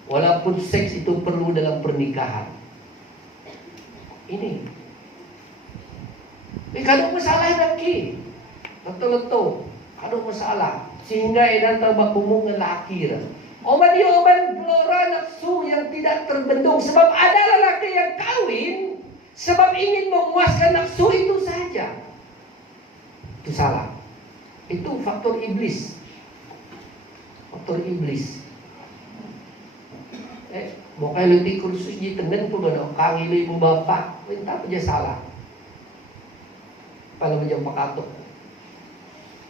Walaupun seks itu perlu dalam pernikahan. Ini. Kadang masalah lagi. Leto-leto. Kadang masalah. Sehingga edan terbak hubungan laki. Obat dia obat flora nafsu yang tidak terbendung. Sebab ada lelaki yang kawin sebab ingin memuaskan nafsu itu saja. Itu salah. Itu faktor iblis. Faktor iblis. Bukan nanti kursus di tengen pun ada kang ibu bapak, minta aja salah. Kalau menjawab pakatuk.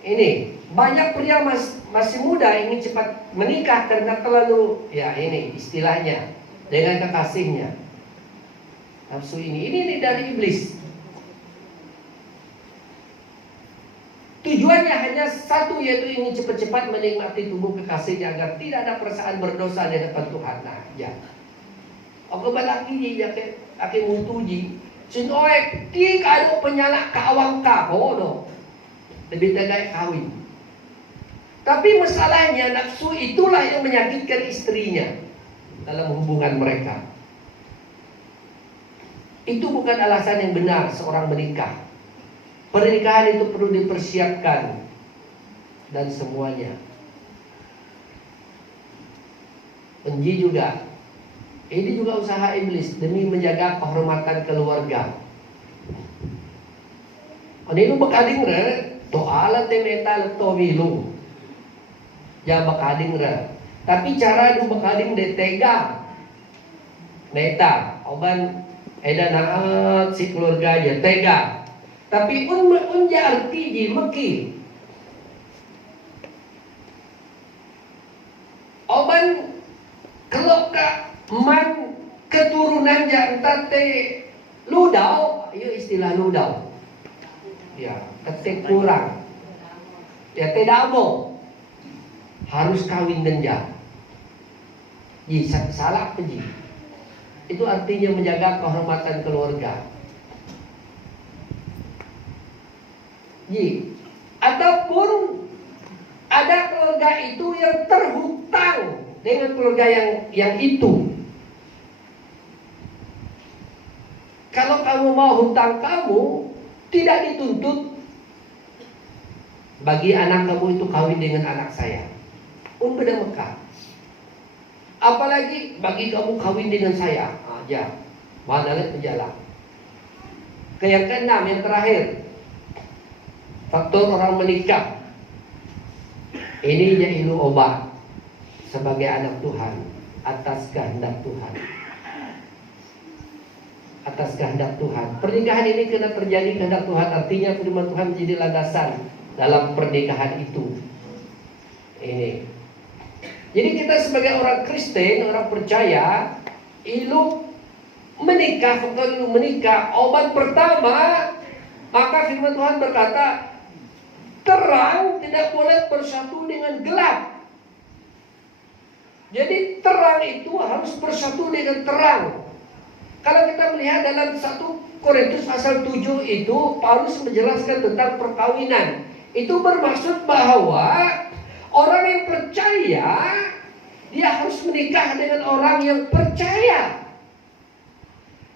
Ini banyak pria masih muda ingin cepat menikah karena terlalu ya ini istilahnya dengan kekasihnya. Nafsu ini dari iblis. Tujuannya hanya satu, yaitu ingin cepat-cepat menikmati tubuh kekasihnya agar tidak ada perasaan berdosa di hadapan Tuhan. Nah, ya. Aku balaki ya ke mutuji. Sinoek ti kado penyalak kawang kabodo. Lebih tegak kawin. Tapi masalahnya nafsu itulah yang menyakitkan istrinya dalam hubungan mereka. Itu bukan alasan yang benar seorang menikah. Pernikahan itu perlu dipersiapkan dan semuanya. Penji juga. Ini juga usaha iblis demi menjaga kehormatan keluarga. Ini bekading re, toala temeta to milu. Ya bekading re. Tapi cara du bekading de tega. Neta, oban edan naat si keluarga aja tega. Tapi unja arti di meki. Oban kalau man keturunan jantan te ludau, itu istilah ludau. Ya, ketik kurang. Ya tidak mau. Harus kawin denja. Ji salah peji. Itu artinya menjaga kehormatan keluarga. Ji, ataupun ada keluarga itu yang terhutang dengan keluarga yang itu. Kalau kamu mau hutang kamu tidak dituntut bagi anak kamu itu kawin dengan anak saya. Beda Mekah. Apalagi bagi kamu kawin dengan saya aja. Madalat penjala. Yang keenam, yang terakhir, faktor orang menikah. Ini yaitu obat sebagai anak Tuhan atas kehendak Tuhan. Atas kehendak Tuhan. Pernikahan ini kena terjadi kehendak Tuhan. Artinya firman Tuhan menjadi landasan dalam pernikahan itu. Ini. Jadi kita sebagai orang Kristen, orang percaya, ilu menikah, faktor ilu menikah, obat pertama, maka firman Tuhan berkata, terang tidak boleh bersatu dengan gelap. Jadi terang itu harus bersatu dengan terang. Kalau kita melihat dalam 1 Korintus pasal 7 itu, Paulus menjelaskan tentang perkawinan. Itu bermaksud bahwa orang yang percaya, dia harus menikah dengan orang yang percaya.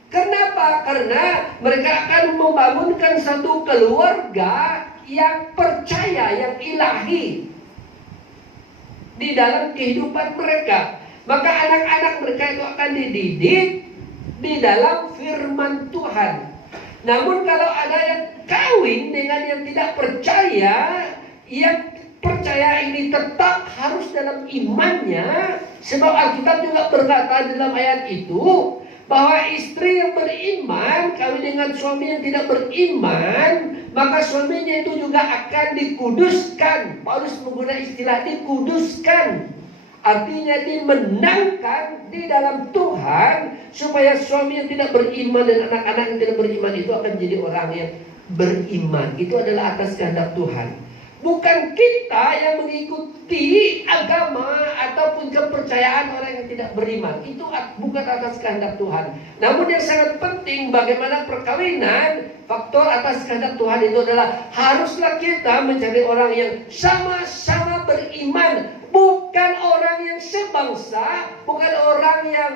Kenapa? Karena mereka akan membangunkan satu keluarga yang percaya, yang ilahi di dalam kehidupan mereka. Maka anak-anak mereka itu akan dididik di dalam firman Tuhan. Namun kalau ada yang kawin dengan yang tidak percaya, yang percaya ini tetap harus dalam imannya. Sebab Alkitab juga berkata dalam ayat itu, bahwa istri yang beriman kawin dengan suami yang tidak beriman, maka suaminya itu juga akan dikuduskan. Paulus menggunakan istilah dikuduskan. Artinya dimenangkan di dalam Tuhan, supaya suami yang tidak beriman dan anak-anak yang tidak beriman itu akan jadi orang yang beriman. Itu adalah atas kehendak Tuhan. Bukan kita yang mengikuti agama ataupun kepercayaan orang yang tidak beriman. Itu bukan atas kehendak Tuhan. Namun yang sangat penting bagaimana perkawinan, faktor atas kehendak Tuhan itu adalah haruslah kita mencari orang yang sama-sama beriman. Bukan orang yang sebangsa, bukan orang yang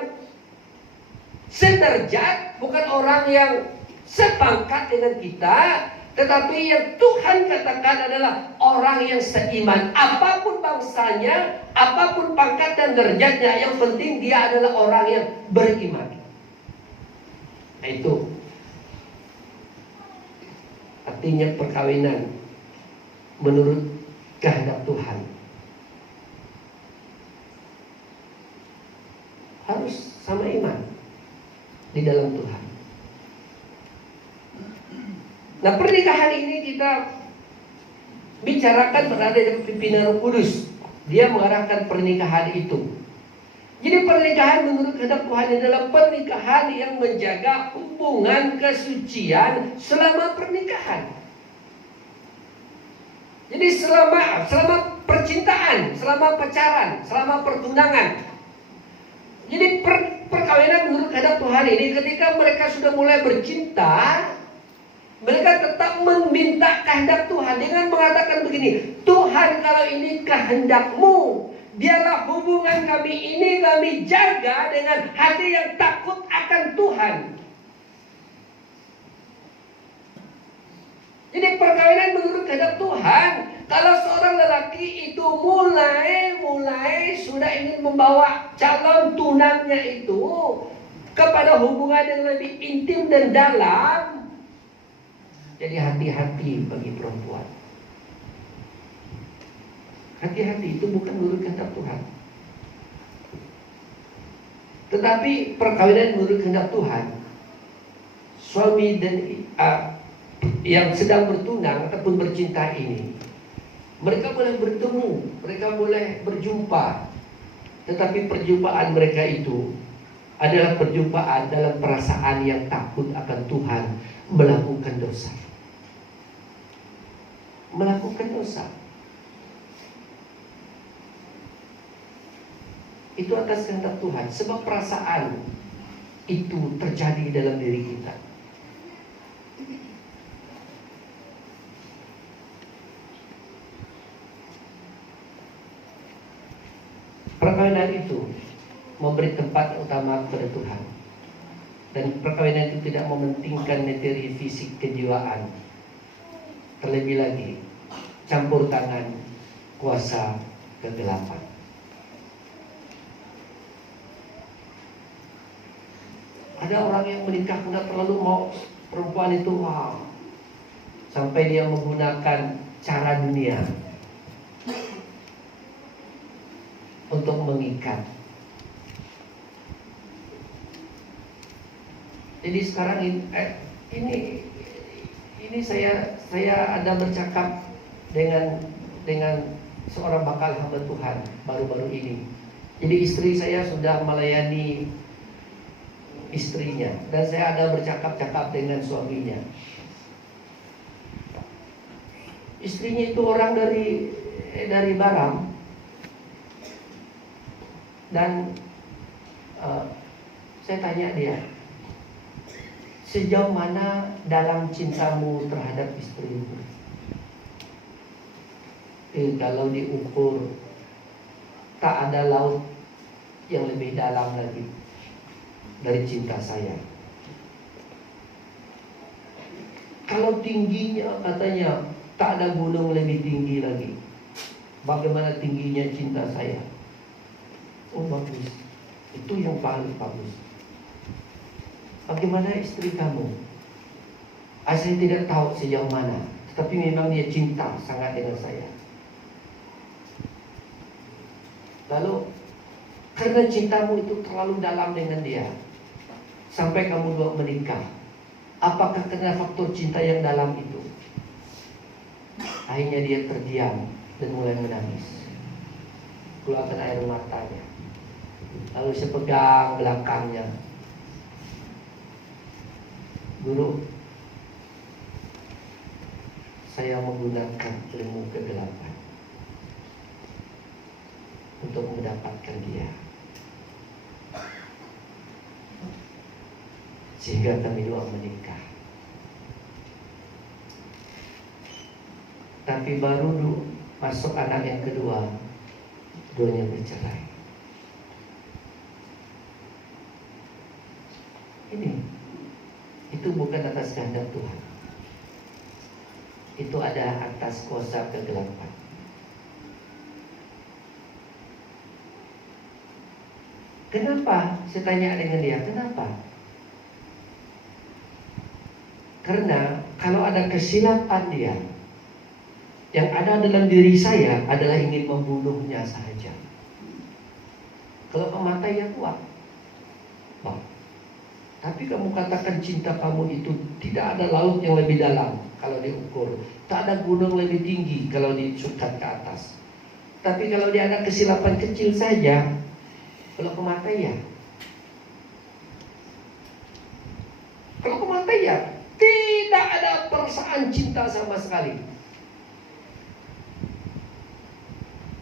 sederajat, bukan orang yang sepangkat dengan kita, tetapi yang Tuhan katakan adalah orang yang seiman. Apapun bangsanya, apapun pangkat dan derajatnya, yang penting dia adalah orang yang beriman. Nah, itu artinya perkawinan menurut kehendak Tuhan. Harus sama iman di dalam Tuhan. Nah, pernikahan ini kita bicarakan berada di pimpinan Roh Kudus. Dia mengarahkan pernikahan itu. Jadi pernikahan menurut kehendak Tuhan adalah pernikahan yang menjaga hubungan kesucian selama pernikahan. Jadi selama percintaan, selama pacaran, selama pertunangan. Jadi perkawinan menurut kehendak Tuhan ini, ketika mereka sudah mulai bercinta, mereka tetap meminta kehendak Tuhan dengan mengatakan begini, Tuhan, kalau ini kehendak-Mu, biarlah hubungan kami ini kami jaga dengan hati yang takut akan Tuhan. Jadi perkawinan menurut kehendak Tuhan. Kalau seorang lelaki itu mulai sudah ingin membawa calon tunangnya itu kepada hubungan yang lebih intim dan dalam, jadi hati-hati bagi perempuan. Hati-hati, itu bukan menurut kehendak Tuhan. Tetapi perkawinan menurut kehendak Tuhan, suami dan yang sedang bertunang ataupun bercinta ini, mereka boleh bertemu, mereka boleh berjumpa, tetapi perjumpaan mereka itu adalah perjumpaan dalam perasaan yang takut akan Tuhan, melakukan dosa. Melakukan dosa. Itu atas kehendak Tuhan, sebab perasaan itu terjadi dalam diri kita. Perkawinan itu memberi tempat utama kepada Tuhan. Dan perkawinan itu tidak mementingkan materi, fisik, kejiwaan. Terlebih lagi, campur tangan kuasa kegelapan. Ada orang yang menikah tidak terlalu mau perempuan itu, wow, sampai dia menggunakan cara dunia untuk mengikat. Jadi sekarang ini saya ada bercakap dengan seorang bakal hamba Tuhan baru-baru ini. Jadi istri saya sudah melayani istrinya dan saya ada bercakap-cakap dengan suaminya. Istrinya itu orang dari Baram. Dan saya tanya dia, sejauh mana dalam cintamu terhadap istrimu? Kalau diukur, tak ada laut yang lebih dalam lagi dari cinta saya. Kalau tingginya katanya tak ada gunung lebih tinggi lagi. Bagaimana tingginya cinta saya? Oh bagus, itu yang paling bagus. Bagaimana istri kamu? Saya tidak tahu sejauh mana, tetapi memang dia cinta sangat dengan saya. Lalu karena cintamu itu terlalu dalam dengan dia, sampai kamu dua menikah? Apakah karena faktor cinta yang dalam itu? Akhirnya dia terdiam dan mulai menangis, keluarkan air matanya. Lalu saya pegang belakangnya. Guru, saya menggunakan ilmu kegelapan untuk mendapatkan dia, sehingga kami dua menikah. Tapi baru masuk anak yang kedua, duanya bercerai. Itu bukan atas kehendak Tuhan. Itu ada atas kuasa kegelapan. Kenapa? Saya tanya dengan dia, kenapa? Karena kalau ada kesilapan dia, yang ada dalam diri saya adalah ingin membunuhnya saja. Kalau pematainya kuat, wah. Tapi kamu katakan cinta kamu itu tidak ada laut yang lebih dalam kalau diukur, tak ada gunung lebih tinggi kalau disukat ke atas. Tapi kalau dia ada kesilapan kecil saja, kalau pemataian, tidak ada perasaan cinta sama sekali.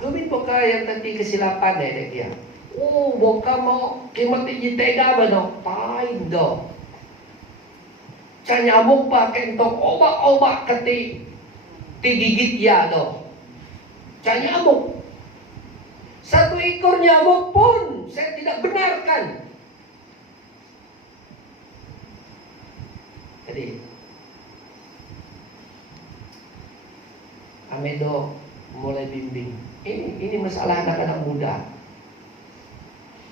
Kami boka yang tadi kesilapan dia. Oh, boka mau kimat iji tega bano, paling do. Ca nyamuk pakai entok obat keti digigit ya do. Ca nyamuk. Satu ekor nyamuk pun saya tidak benarkan. Jadi Amedo mulai bimbing. Ini masalah anak-anak muda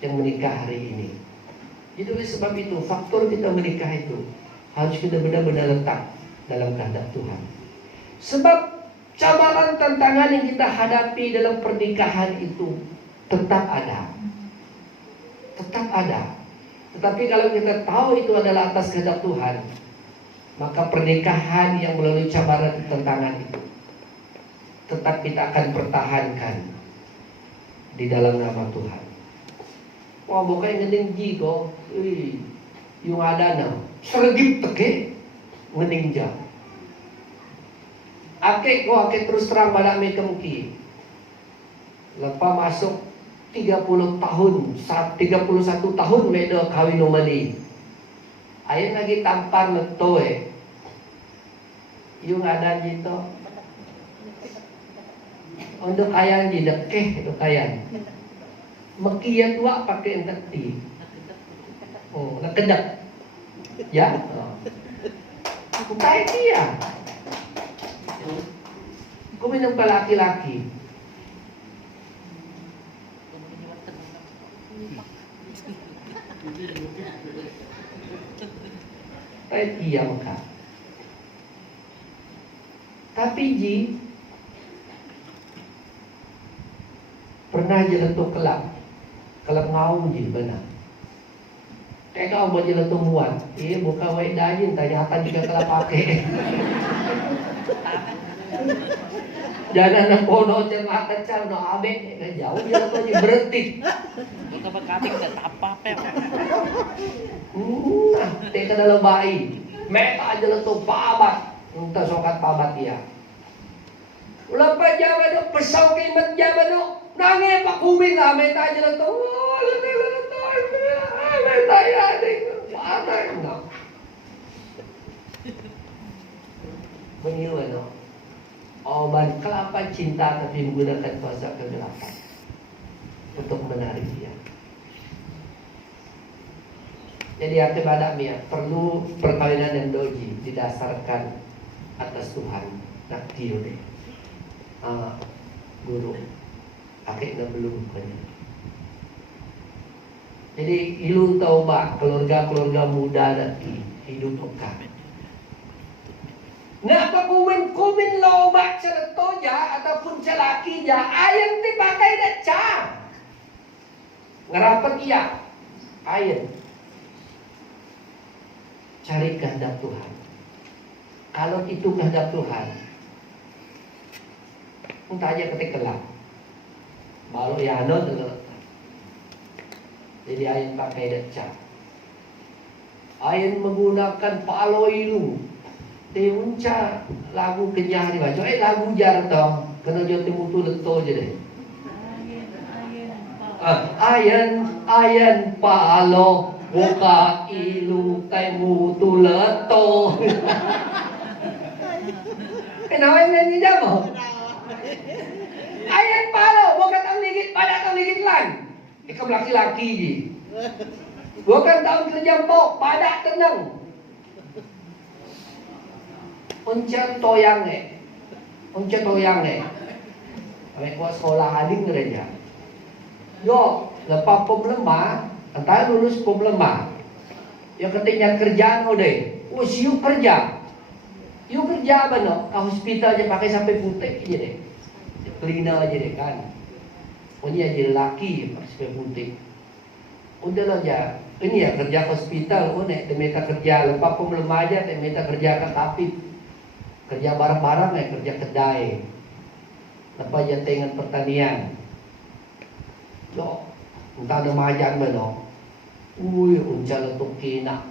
yang menikah hari ini. Jadi oleh sebab itu faktor kita menikah itu harus kita benar-benar letak dalam kehendak Tuhan. Sebab cabaran tantangan yang kita hadapi dalam pernikahan itu tetap ada. Tetap ada. Tetapi kalau kita tahu itu adalah atas kehendak Tuhan, maka pernikahan yang melalui cabaran tantangan itu tetap kita akan pertahankan di dalam nama Tuhan. Wah, bukan ngening jigo, yung ada na, sergip teke, ngening ja. Ake terus terang pada me kemki. Lepas masuk 30 tahun, 31 tahun medo kawin umali. Ayun lagi tampar letoe. Yung ada jito. Untuk kayan jidekeh itu kayan. Mekian tua pakai entekti. Oh, nakedak. Ya. Kayak dia. Kuminum ke laki-laki. Kayak dia maka. Tapi Ji pernah jalan tu kelab ngaum Ji benar. Kayak kau buat jalan tu muat. Buka wai dajin tanya hatan juga kelab pakai. Jangan nak kono cemak kecil no abek jauh jalan tu ni berhenti. Kita berkating dah tapa pe. Teka dalam bayi. Mereka jalan tu pabat. Untuk sokat pabat dia. Ulah pa jawa do pesau kimat jawa do. Nange pak kumin lah meta jalan tu. Meta ya ding. Ada enggak? Beniwa no. Obat kelapa cinta tapi menggunakan kuasa kegelapan untuk menarik dia. Jadi arti badak Mia perlu perkawinan yang doji didasarkan atas Tuhan. Nak tiu deh. Guru, akhirnya belum punya. Jadi ilu taubat keluarga muda nanti hidup peka. Nak kumin lobat celetoja ataupun celaki ja ayam dipakai dah cang. Ngerapat iya ayam. cari kehendak Tuhan. Kalau itu kehendak Tuhan, entah aja ketik kelak. Baru ya ada dulu. Jadi ayat pakai decak. Ayat menggunakan paloilu. Teunca lagu kenyah dibaca. Lagu jar tau. Kena jauh timu tu leto je deh. Ayan palo buka ilu temu tu leto. Kenapa nyanyi jam? Ayan palo bukan tahun ligit pada tahun ligit lan. Ikam laki-laki je. Bukan tahun kerja pok pada tenang. Uncap toyang Uncap toyang Kami kuat sekolah ading gereja. Yo, lepas problema, entah lulus problema. Yang ketinggalan kerjaan udah. Siu kerja. You kerja apa no? Ke hospital aja pakai sampai putih aja deh. Cleaner aja deh kan. Ini aja lelaki pakai sampai putih. Udah lah aja. Ini ya kerja hospital, temeta kerja lepas problema aja, temeta kerja ke tapip. Kerja barang-barang kerja kedai. Lepas aja dengan pertanian. Yo, entah ada majan bano. Uncal untuk kina.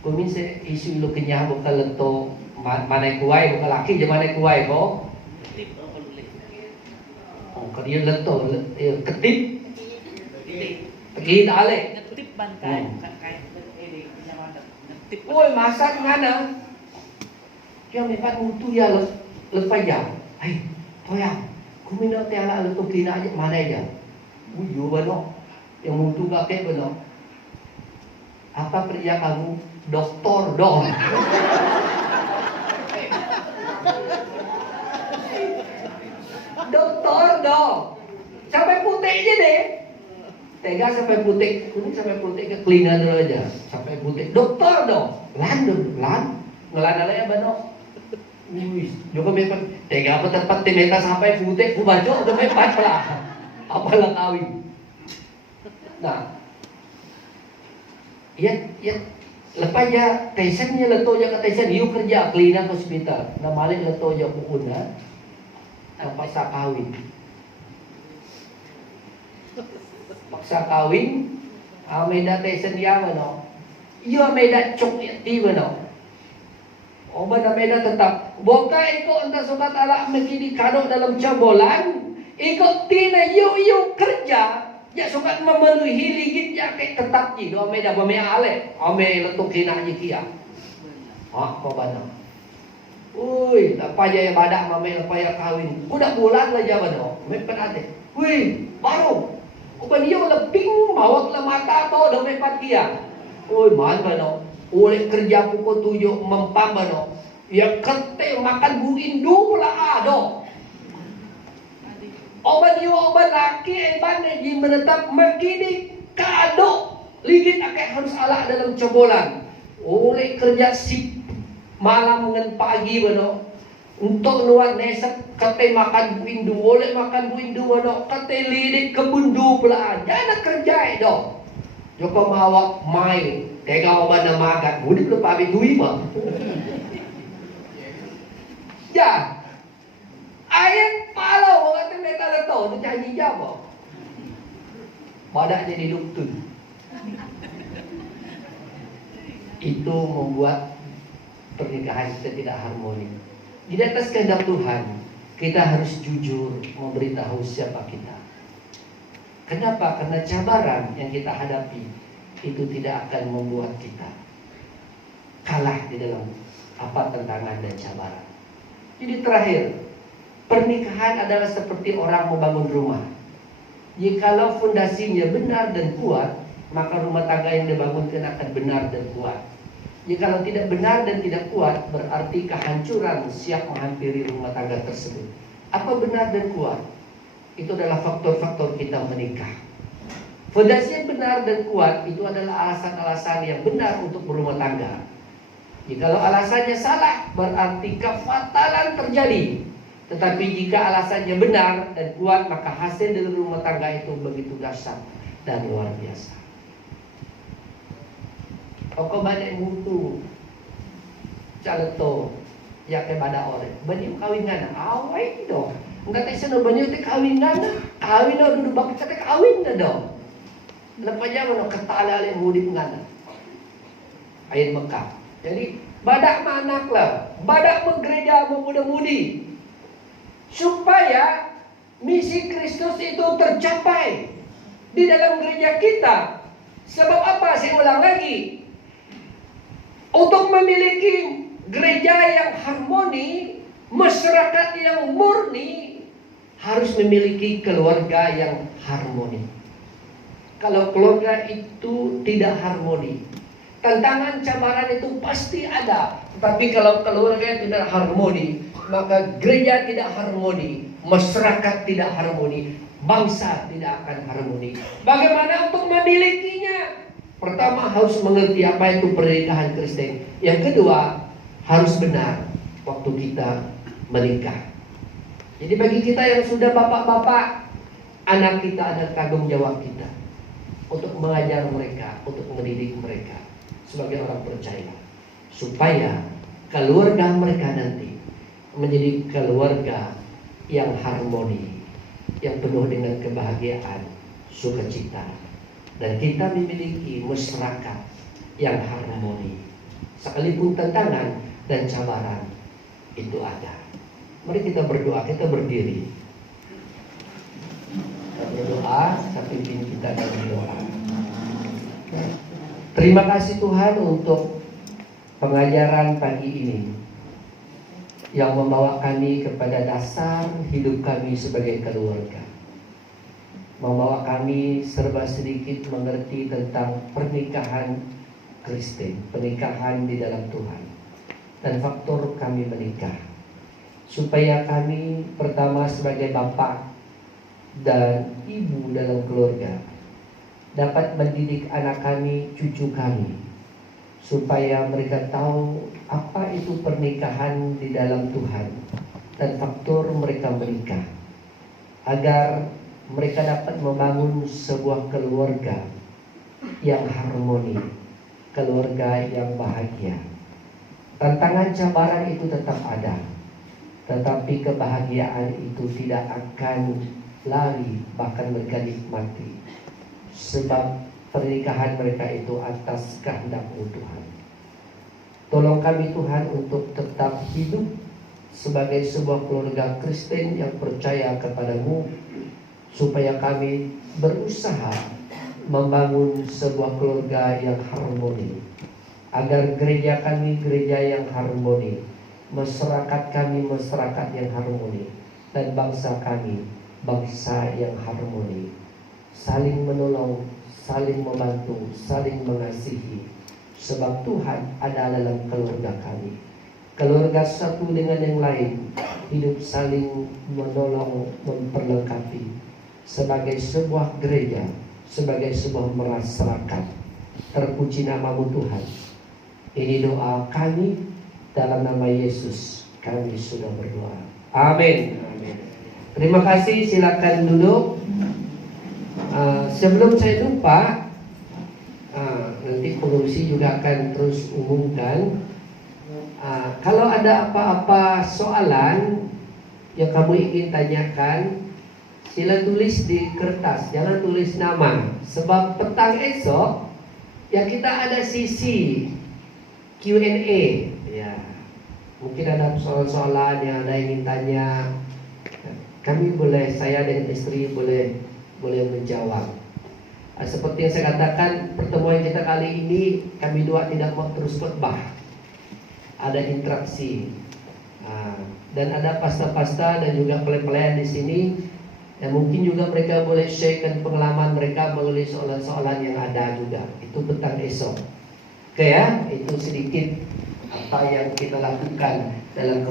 Kumis isu lu kenyah bukan leto mana kuai bukan laki je mana kuai ko. Ketip kalau boleh. Kerja leto ketip. Pergi tak leh. Ketip bantai bukan kayak ini zaman ketip. Masak ngana. Yang memang mutu ya lepas jam. Toyang. Kumina tiala leto kina aja mana aja. Yo bano. Yang mutu kakek bano. Apa kerja kamu? Doktor dong. Doktor dong. Sampai putih aja deh. Tega sampai putih. Kuning sampai putih ke cleaner dulu aja. Sampai putih. Doktor dong. Lan. Ngelan ya bano. Juga memang tega apa tempat timeta sampai putih. Ku baca udah mepat lah. Apalah kawin. Nah. Ya. Lepas ya tesennya leto je kat tesen you kerja cleaner hospital. Nah malik leto je pukuna. Paksa kawin. Paksa kawin. Ameda tesen dia mana? You ameda cok ti mana? Benda ameda tetap. Boka ikut entah sobat Allah mekini kado dalam cabolan. Ikut tina you kerja. Ya suka memenuhi ligit ya kayak tetap ji do meda bame ale ame letuk kina ji kia. Kau bana. Apa ya badak mame apa ya kawin. Udah bulan lah jaban do. Mepen ate. Baru. Uban dia lebing mawak la mata to do mepat kia. Man bano. Oleh kerja pukul 7 mempam bano. Ya kete makan buin du pula ado. Oban laki ji menetap makini kado ligit akak harus ala dalam cobolan. Oleh kerja sip malam dengan pagi bano. Untuk luar nesek kate makan buindu, oleh makan buindu bano. Kate lidik kebundu pula. Jangan kerja do. Joko mawak mai tega oban na makan. Mudik lu pabi dui ba. Ya. Ayat palau kata mereka leto tu janji jawab. Badak jadi doktor. Itu membuat pernikahan kita tidak harmoni. Di atas kehendak Tuhan, kita harus jujur memberitahu siapa kita. Kenapa? Karena cabaran yang kita hadapi itu tidak akan membuat kita kalah di dalam apa tantangan dan cabaran. Jadi terakhir, pernikahan adalah seperti orang membangun rumah. Jikalau fondasinya benar dan kuat, maka rumah tangga yang dibangunkan akan benar dan kuat. Jikalau tidak benar dan tidak kuat, berarti kehancuran siap menghampiri rumah tangga tersebut. Apa benar dan kuat? Itu adalah faktor-faktor kita menikah. Fondasi yang benar dan kuat itu adalah alasan-alasan yang benar untuk berumah tangga. Jikalau alasannya salah, berarti kefatalan terjadi. Tetapi jika alasannya benar dan kuat, maka hasil dalam rumah tangga itu begitu dahsyat dan luar biasa. Kau banyak mutu caleto ya ke bada orang banyak kawingan awai dong enggak tahu sana banyak te kawingan kawin dulu bak kata kawin dong lepas zaman ketala le mudik ngana ayat Mekah jadi badak manak lah badak menggereja memuda-mudi supaya misi Kristus itu tercapai di dalam gereja kita. Sebab apa? Saya ulang lagi. Untuk memiliki gereja yang harmoni, masyarakat yang murni, harus memiliki keluarga yang harmoni. Kalau keluarga itu tidak harmoni, tantangan cabaran itu pasti ada. Tapi kalau keluarga tidak harmoni, maka gereja tidak harmoni, masyarakat tidak harmoni, bangsa tidak akan harmoni. Bagaimana untuk memilikinya? Pertama harus mengerti apa itu pernikahan Kristen. Yang kedua harus benar waktu kita menikah. Jadi bagi kita yang sudah bapak-bapak, anak kita ada tanggung jawab kita untuk mengajar mereka, untuk mendidik mereka sebagai orang percaya, supaya keluarga mereka nanti menjadi keluarga yang harmoni, yang penuh dengan kebahagiaan, sukacita, dan kita memiliki masyarakat yang harmoni. Sekalipun tantangan dan cabaran itu ada. Mari kita berdoa, kita berdiri. Kita berdoa, sampai kita akan berdoa. Terima kasih Tuhan untuk pengajaran pagi ini yang membawa kami kepada dasar hidup kami sebagai keluarga, membawa kami serba sedikit mengerti tentang pernikahan Kristen, pernikahan di dalam Tuhan, dan faktor kami menikah, supaya kami pertama sebagai bapak dan ibu dalam keluarga dapat mendidik anak kami, cucu kami, supaya mereka tahu apa itu pernikahan di dalam Tuhan dan faktor mereka menikah, agar mereka dapat membangun sebuah keluarga yang harmoni, keluarga yang bahagia. Tantangan cabaran itu tetap ada, tetapi kebahagiaan itu tidak akan lari, bahkan mereka nikmati, sebab pernikahan mereka itu atas kehendak-Mu Tuhan. Tolong kami Tuhan untuk tetap hidup sebagai sebuah keluarga Kristen yang percaya kepada-Mu, supaya kami berusaha membangun sebuah keluarga yang harmoni, agar gereja kami gereja yang harmoni, masyarakat kami masyarakat yang harmoni, dan bangsa kami bangsa yang harmoni, saling menolong, saling membantu, saling mengasihi. Sebab Tuhan ada dalam keluarga kami. Keluarga satu dengan yang lain hidup saling menolong, memperlengkapi, sebagai sebuah gereja, sebagai sebuah masyarakat. Terpuji nama-Mu Tuhan. Ini doa kami, dalam nama Yesus kami sudah berdoa. Amin. Terima kasih, silakan duduk. Sebelum saya lupa, nanti pengurus juga akan terus umumkan. Kalau ada apa-apa soalan yang kamu ingin tanyakan, sila tulis di kertas, jangan tulis nama. Sebab petang esok ya kita ada sisi Q&A. Ya, mungkin ada soalan-soalan yang ada ingin tanya. Kami boleh, saya dan istri boleh menjawab. Seperti yang saya katakan, pertemuan kita kali ini kami dua tidak mau terus khotbah. Ada interaksi, dan ada pasta-pasta dan juga pelayan-pelayan di sini. Dan mungkin juga mereka boleh sharekan pengalaman mereka melalui soalan-soalan yang ada juga. Itu petang esok. Oke ya, itu sedikit apa yang kita lakukan dalam